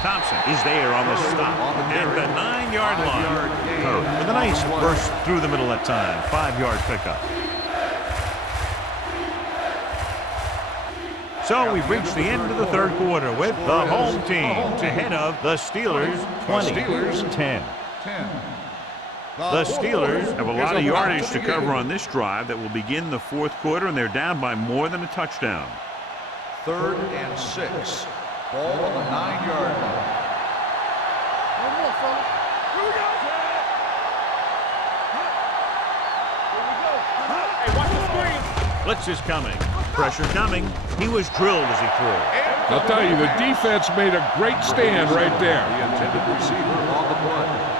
Thompson is there on the stop at the 9-yard line. Curry with a nice burst through the middle that time. 5-yard pickup. So we've reached the end of the third quarter with the home team ahead of the Steelers 20-10. The Steelers have a lot of yardage to cover on this drive that will begin the fourth quarter, and they're down by more than a touchdown. 3rd and 6. Ball on the 9-yard line. One more, fellas. Here we go. Hey, watch the screen. Blitz is coming. Pressure coming. He was drilled as he threw. I'll tell you, the defense made a great stand right there. The intended receiver on the play.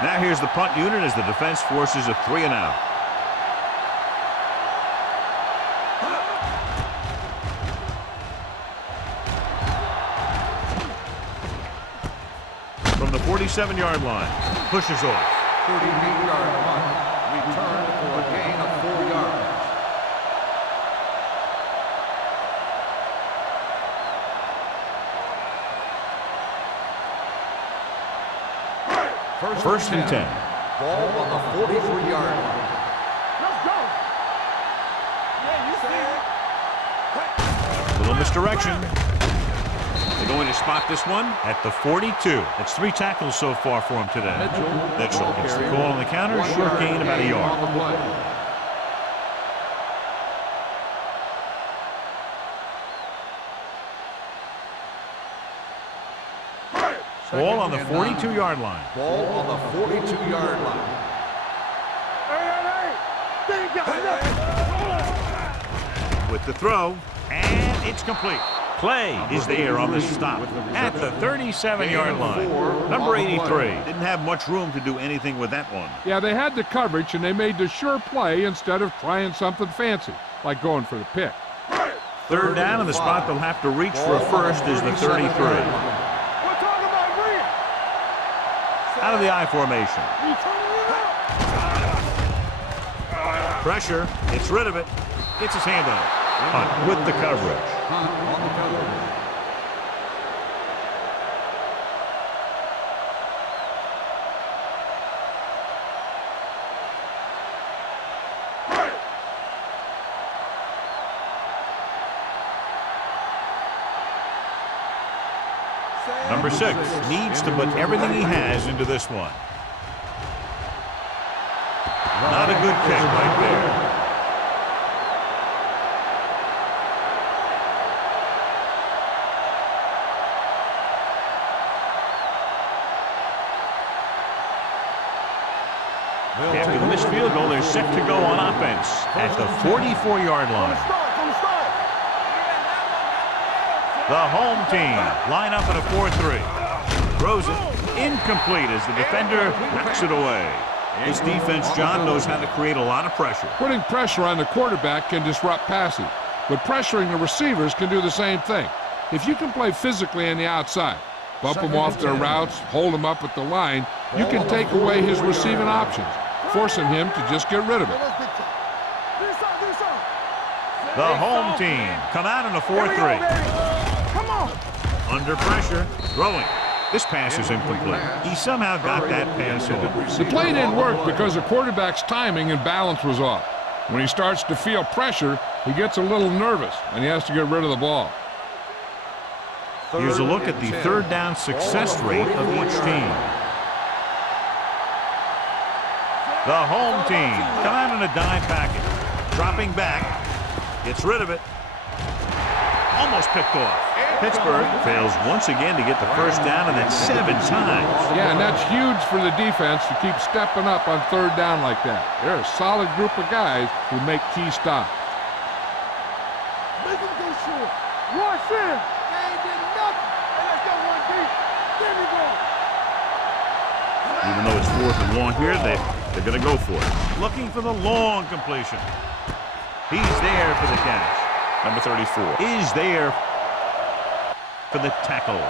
Now here's the punt unit as the defense forces a 3-and-out. From the 47-yard line, pushes off. 38-yard punt, returned for a gain of 4 yards. First and 10. Ball on the 43-yard line. Let's go. Yeah, you see it. Little misdirection. They're going to spot this one at the 42. That's 3 tackles so far for him today. Mitchell gets the call on the counter. Short gain about a yard. Ball on the 42-yard line. Ball on the 42-yard line. Hey. They ain't got nothing. With the throw, and it's complete. Play is there on the stop at the 37-yard line. Number 83 didn't have much room to do anything with that one. Yeah, they had the coverage, and they made the sure play instead of trying something fancy, like going for the pick. Third down, and the spot they'll have to reach for a first is the 33. Out of the I formation. Pressure. Gets rid of it. Gets his hand on it. Hunt with the coverage. Hunt on the coverage. Number 6 needs to put everything he has into this one. Not a good kick right there. After the missed field goal, they're set to go on offense at the 44-yard line. The home team line up in a 4-3. Throws it incomplete as the defender knocks it away. This defense, John, knows how to create a lot of pressure. Putting pressure on the quarterback can disrupt passing, but pressuring the receivers can do the same thing. If you can play physically on the outside, bump them off their routes, hold them up at the line, you can take away his receiving options, forcing him to just get rid of it. The home team come out in a 4-3. Come on. Under pressure, throwing. This pass is incomplete. He somehow got that pass off. The play didn't work because the quarterback's timing and balance was off. When he starts to feel pressure, he gets a little nervous, and he has to get rid of the ball. Here's a look at the third down success rate of each team. The home team come out in a dime package. Dropping back. Gets rid of it. Almost picked off. Pittsburgh fails once again to get the first down, and that's 7 times. Yeah, and that's huge for the defense to keep stepping up on third down like that. They're a solid group of guys who make key stops. Make him go short. Rush in. They ain't did nothing. Hey, let's go one deep. Give me ball. Even though it's 4th and long here, they're going to go for it. Looking for the long completion. He's there for the catch. Number 34 is there for the tackle.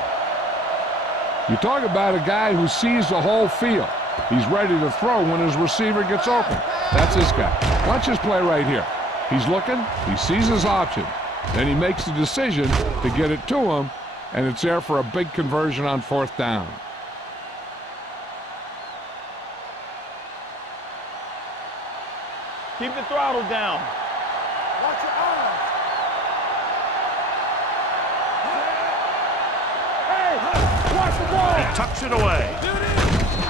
You talk about a guy who sees the whole field. He's ready to throw when his receiver gets open. That's this guy. Watch his play right here. He's looking, he sees his option, then he makes the decision to get it to him, and it's there for a big conversion on 4th down. Keep the throttle down. Watch your eyes. Hey, watch the ball. He tucks it away.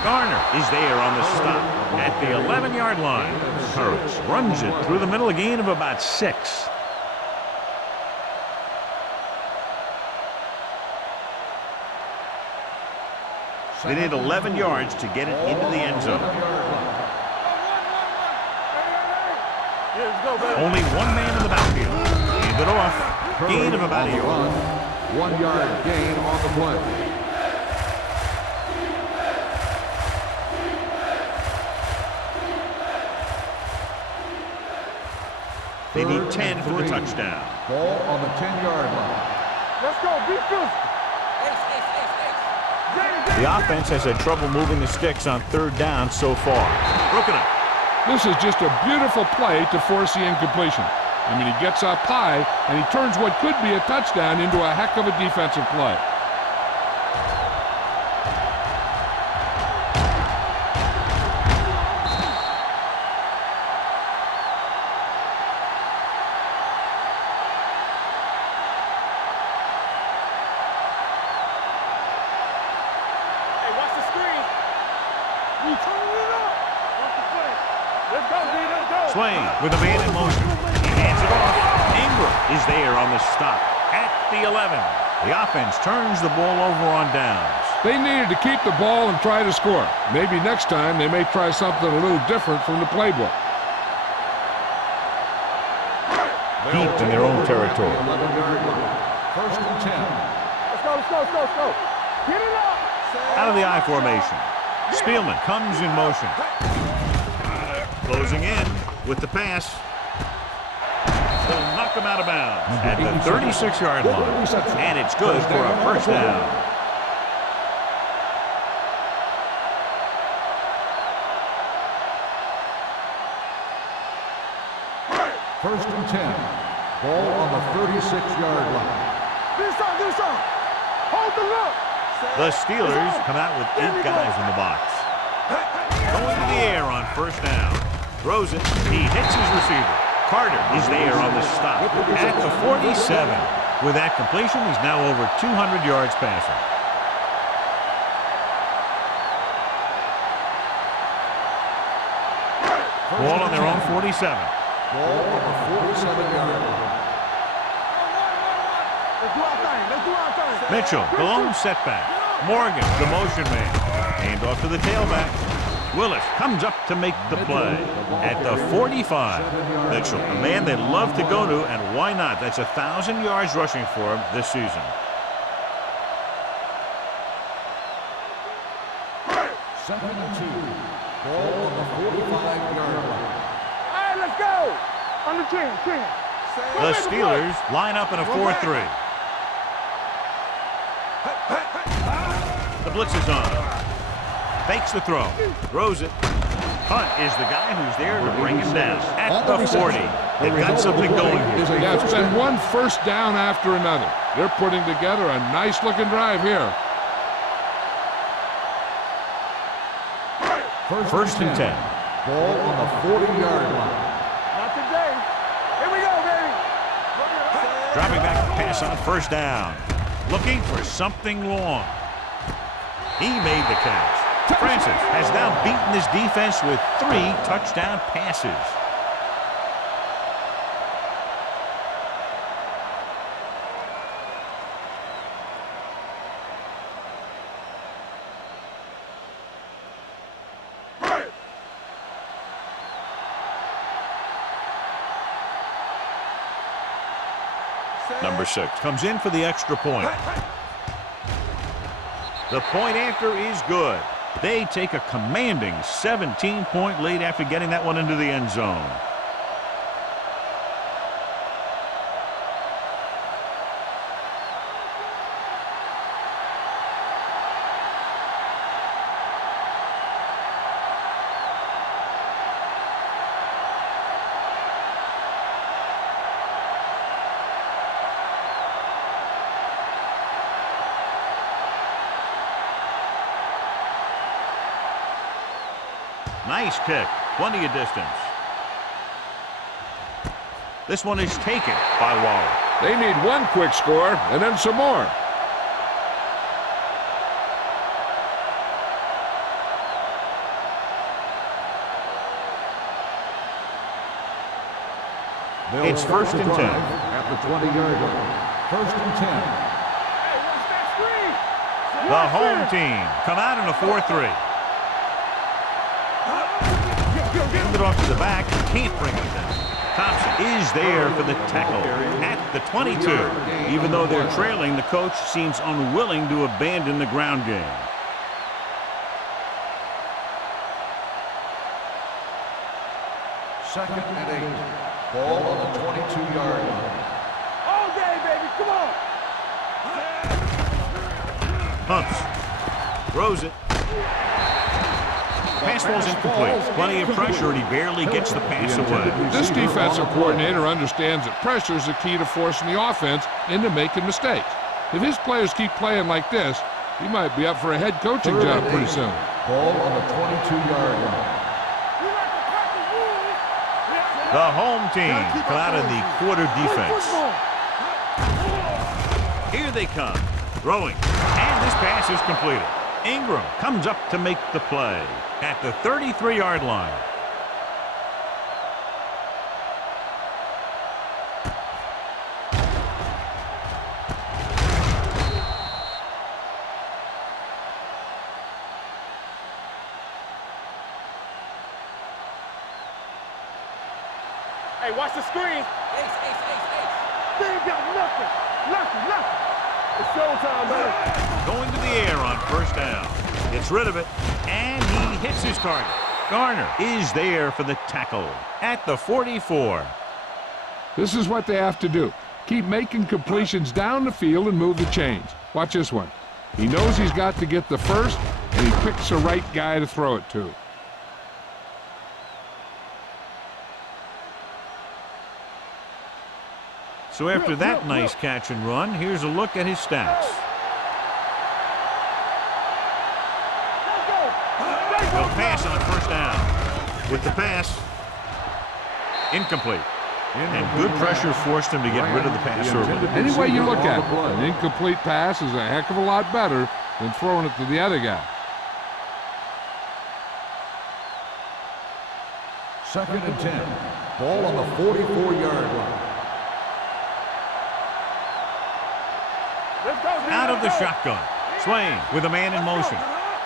Garner is there on the stop at the 11-yard line. Hurts runs it through the middle, a gain of about 6. They need 11 yards to get it into the end zone. Only one man in the backfield. Hand it off. Gain of about a yard. 1 yard gain on the play. They need 10 for the touchdown. Ball on the 10-yard line. Let's go. Be physical. The offense has had trouble moving the sticks on 3rd down so far. Broken up. This is just a beautiful play to force the incompletion. I mean, he gets up high, and he turns what could be a touchdown into a heck of a defensive play. Hey, watch the screen. You turning it up. Watch the play. Let's go, D. Let's go. Swain with a man in motion. He hands it off. Ingram is there on the stop at the 11. The offense turns the ball over on downs. They needed to keep the ball and try to score. Maybe next time they may try something a little different from the playbook. Deep in their own territory. 11-yard line. 1st and 10. Let's go, let's go, let's go, let's go. Get it up. Out of the I formation. Spielman comes in motion. Closing in with the pass. They'll knock him out of bounds at the 36-yard line. And it's good for a first down. First and 10. Ball on the 36-yard line. Do something. Hold the look. The Steelers come out with 8 guys in the box. Going to the air on 1st down. Throws it. He hits his receiver. Carter is there on the stop at the 47. With that completion, he's now over 200 yards passing. Ball on their own 47. Ball on the 47-yard line. Let's do our thing. Let's do our thing. Mitchell, the lone setback. Morgan, the motion man. Hand off to the tailback. Willis comes up to make the play at the 45. Mitchell, a man they love to go to, and why not? That's 1,000 yards rushing for him this season. Second and 2. Ball on the 45-yard line. All right, let's go. On the 10. The Steelers line up in a 4-3. The blitz is on. Fakes the throw. Throws it. Hunt is the guy who's there to bring him down at the 40. They've got something going here. Yeah, it's been one first down after another. They're putting together a nice-looking drive here. First and 10. Ball on the 40-yard line. Not today. Here we go, baby. Dropping back to pass on 1st down. Looking for something long. He made the catch. Francis has now beaten his defense with 3 touchdown passes. Number 6 comes in for the extra point. The point after is good. They take a commanding 17-point lead after getting that one into the end zone. Nice kick. Plenty of distance. This one is taken by Waller. They need one quick score and then some more. It's 1st and 10. At the 20-yard line. 1st and 10. Hey, what's that screen? The home team come out in a 4-3. Hand it off to the back. Can't bring it down. Thompson is there for the tackle at the 22. Even though they're trailing, the coach seems unwilling to abandon the ground game. Second and 8. Ball on the 22-yard line. All day, baby. Come on. Hunts. Throws it. Pass falls incomplete. Plenty of pressure, and he barely gets the pass away. This defensive coordinator understands that pressure is the key to forcing the offense into making mistakes. If his players keep playing like this, he might be up for a head coaching job pretty soon. Ball on the 22-yard line. The home team come out in the quarter defense. Here they come. Throwing. And this pass is completed. Ingram comes up to make the play at the 33-yard line. Hey, watch the screen. Ace. They ain't got nothing. It's showtime, baby. Going to the air on 1st down. Gets rid of it, and he hits his target. Garner is there for the tackle at the 44. This is what they have to do. Keep making completions down the field and move the chains. Watch this one. He knows he's got to get the first, and he picks the right guy to throw it to. So after that nice catch and run, here's a look at his stats. He'll pass on 1st down. With the pass, incomplete. And good pressure forced him to get rid of the pass early. Any way you look at it, an incomplete pass is a heck of a lot better than throwing it to the other guy. 2nd and 10. Ball on the 44-yard line. Out of the shotgun. Swain with a man in motion.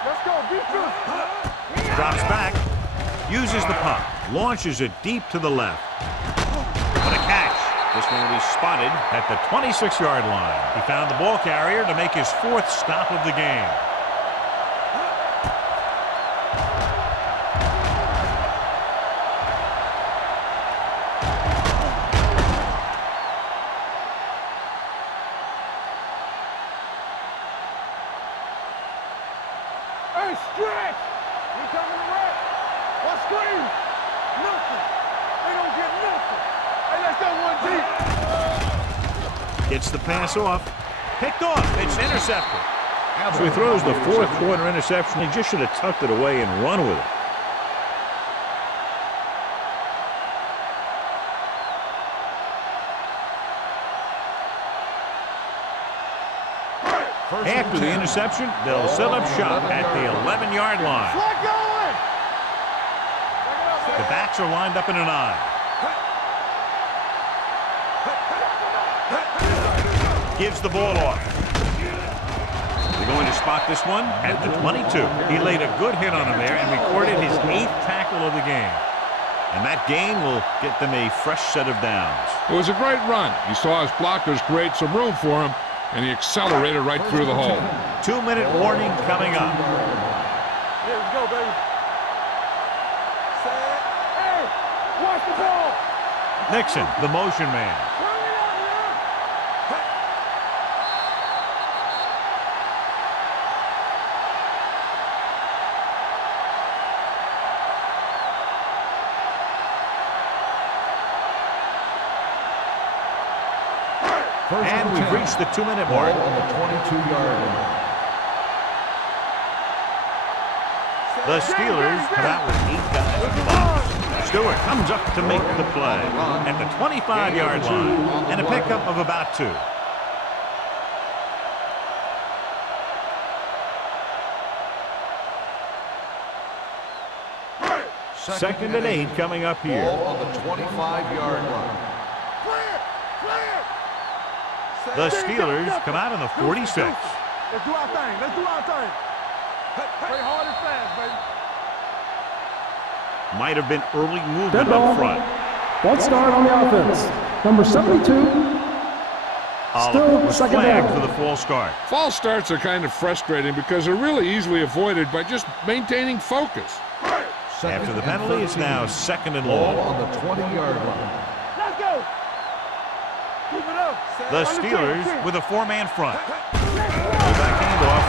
Let's go. Defense. Drops back. Uses the pump. Launches it deep to the left. What a catch. This one will be spotted at the 26-yard line. He found the ball carrier to make his 4th stop of the game. Hey, stretch. You coming to work? What screen? Nothing. They don't get nothing. Hey, let's go one deep. Gets the pass off. Picked off. It's intercepted. So he throws the 4th quarter interception. He just should have tucked it away and run with it. After the interception, they'll set up shop at the 11-yard line. The backs are lined up in an I. Gives the ball off. They're going to spot this one at the 22. He laid a good hit on him there and recorded his 8th tackle of the game. And that gain will get them a fresh set of downs. It was a great run. He saw his blockers create some room for him, and he accelerated right through the hole. 2-minute warning coming up. Here we go, baby. Hey, watch the ball. Nixon, the motion man. And we've reached the 2-minute mark. On the 22-yard line. The Steelers come out with 8 guys in the box. Stewart comes up to make the play at the 25-yard line and a pickup of about 2. Second and 8 coming up here. Ball on the 25-yard line. The Steelers come out in the 46. Let's do our thing. Let's do our thing. Play hard and fast, baby. Might have been early movement Dead ball. up front. False start on the offense. Number 72. Oliver Still was second flagged down. for the false start. False starts are kind of frustrating because they're really easily avoided by just maintaining focus. After the penalty, it's now 2nd and Ball long. on the 20-yard line. Let's go. Keep it up. The Steelers with a 4-man front. Fullback handoff.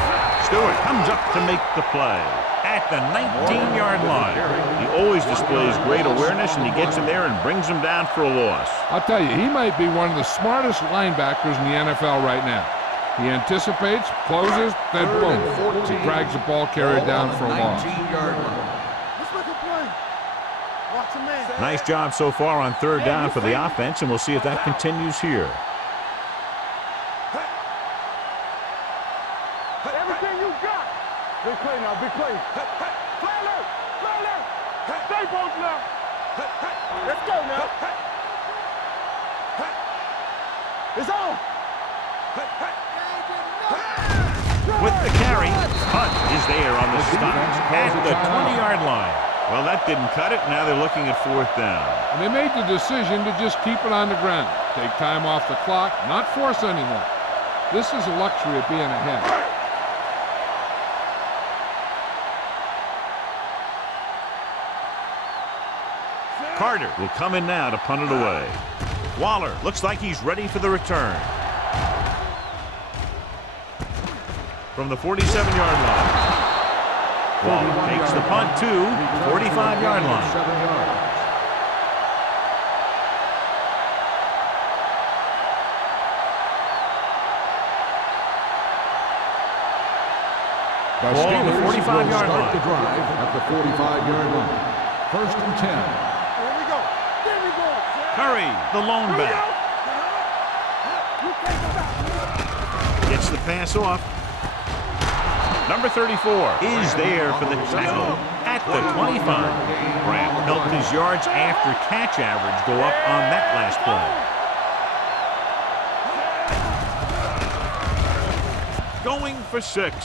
Stewart comes up to make the play at the 19-yard line. He always displays great awareness, and he gets in there and brings him down for a loss. I'll tell you, he might be one of the smartest linebackers in the NFL right now. He anticipates, closes, then boom, he drags the ball carrier down for a loss. 19-yard line. Let's make a play. Watch the man. Nice job so far on 3rd down for the offense, and we'll see if that continues here. Everything you got. Big play now, big play. Fly low, fly low. Stay both now. Let's go now. It's on. With the carry, Hunt is there on the stop at the 20-yard line. Well, that didn't cut it. Now they're looking at 4th down. And they made the decision to just keep it on the ground. Take time off the clock, not force anyone. This is a luxury of being ahead. Carter will come in now to punt it away. Waller looks like he's ready for the return. From the 47-yard line. Waller takes the punt to 45-yard line. 7 yards. Ball on the Steelers 45-yard will start line. the drive at the 45-yard line. 1st and 10. Here we go. There we go. Curry, the lone Here we back. go. You can't go back. Gets the pass off. Number 34 is there for the tackle at the 25. Grant helped his yards after catch average go up on that last play. Going for 6.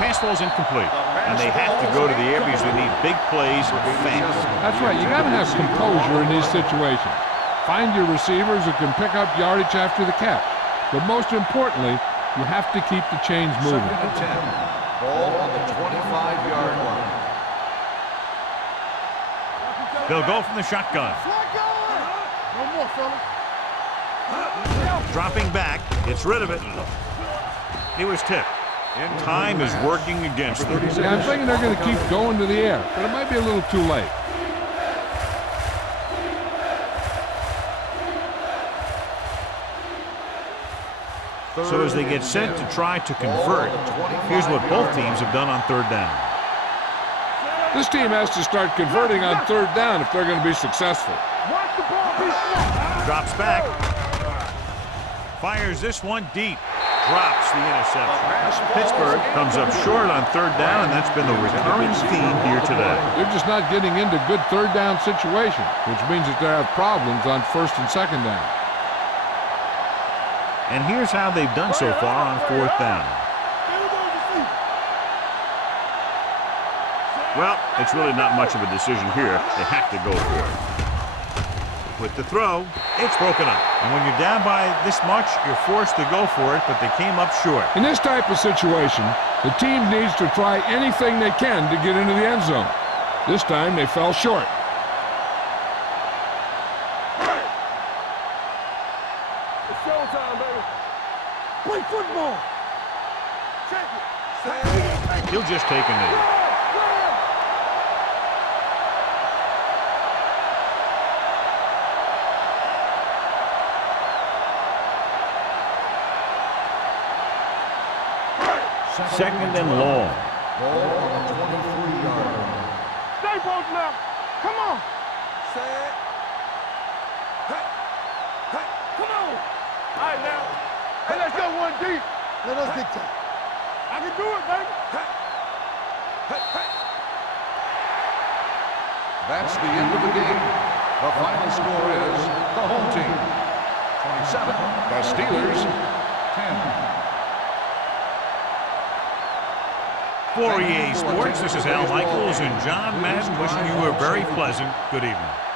Pass ball's incomplete, and they have to go to the air because they need big plays fast. That's right. You got to have composure in these situations. Find your receivers who can pick up yardage after the catch. But most importantly, you have to keep the chains moving. 2nd and 10. Ball on the 25-yard line. They'll go from the shotgun. No more, fellas. Dropping back, gets rid of it. He was tipped. Time is working against them. Yeah, I'm thinking they're going to keep going to the air, but it might be a little too late. So as they get set to try to convert, here's what both teams have done on 3rd down. This team has to start converting on 3rd down if they're going to be successful. Watch the ball be snapped. Drops back. Fires this one deep. Drops the interception. Pittsburgh comes up short on 3rd down, and that's been the recurring theme here today. They're just not getting into good 3rd down situations, which means that they have problems on 1st and 2nd down. And here's how they've done so far on 4th down. Well, it's really not much of a decision here. They have to go for it. With the throw, it's broken up. And when you're down by this much, you're forced to go for it, but they came up short. In this type of situation, the team needs to try anything they can to get into the end zone. This time, they fell short. It's showtime, baby. Play football. Check it. He'll just take a knee. Second and long. Ball on the 23-yard line. Stay both now. Come on. Set. Hey. Hey. Come on. All right, now. Hey, let's go one deep. Let us dictate. I can do it, baby. Hey. Hey. Hey. That's the end of the game. The final score is the home team 27, the Steelers 10. For EA Sports, this is Al Michaels and John Madden wishing you a very pleasant good evening.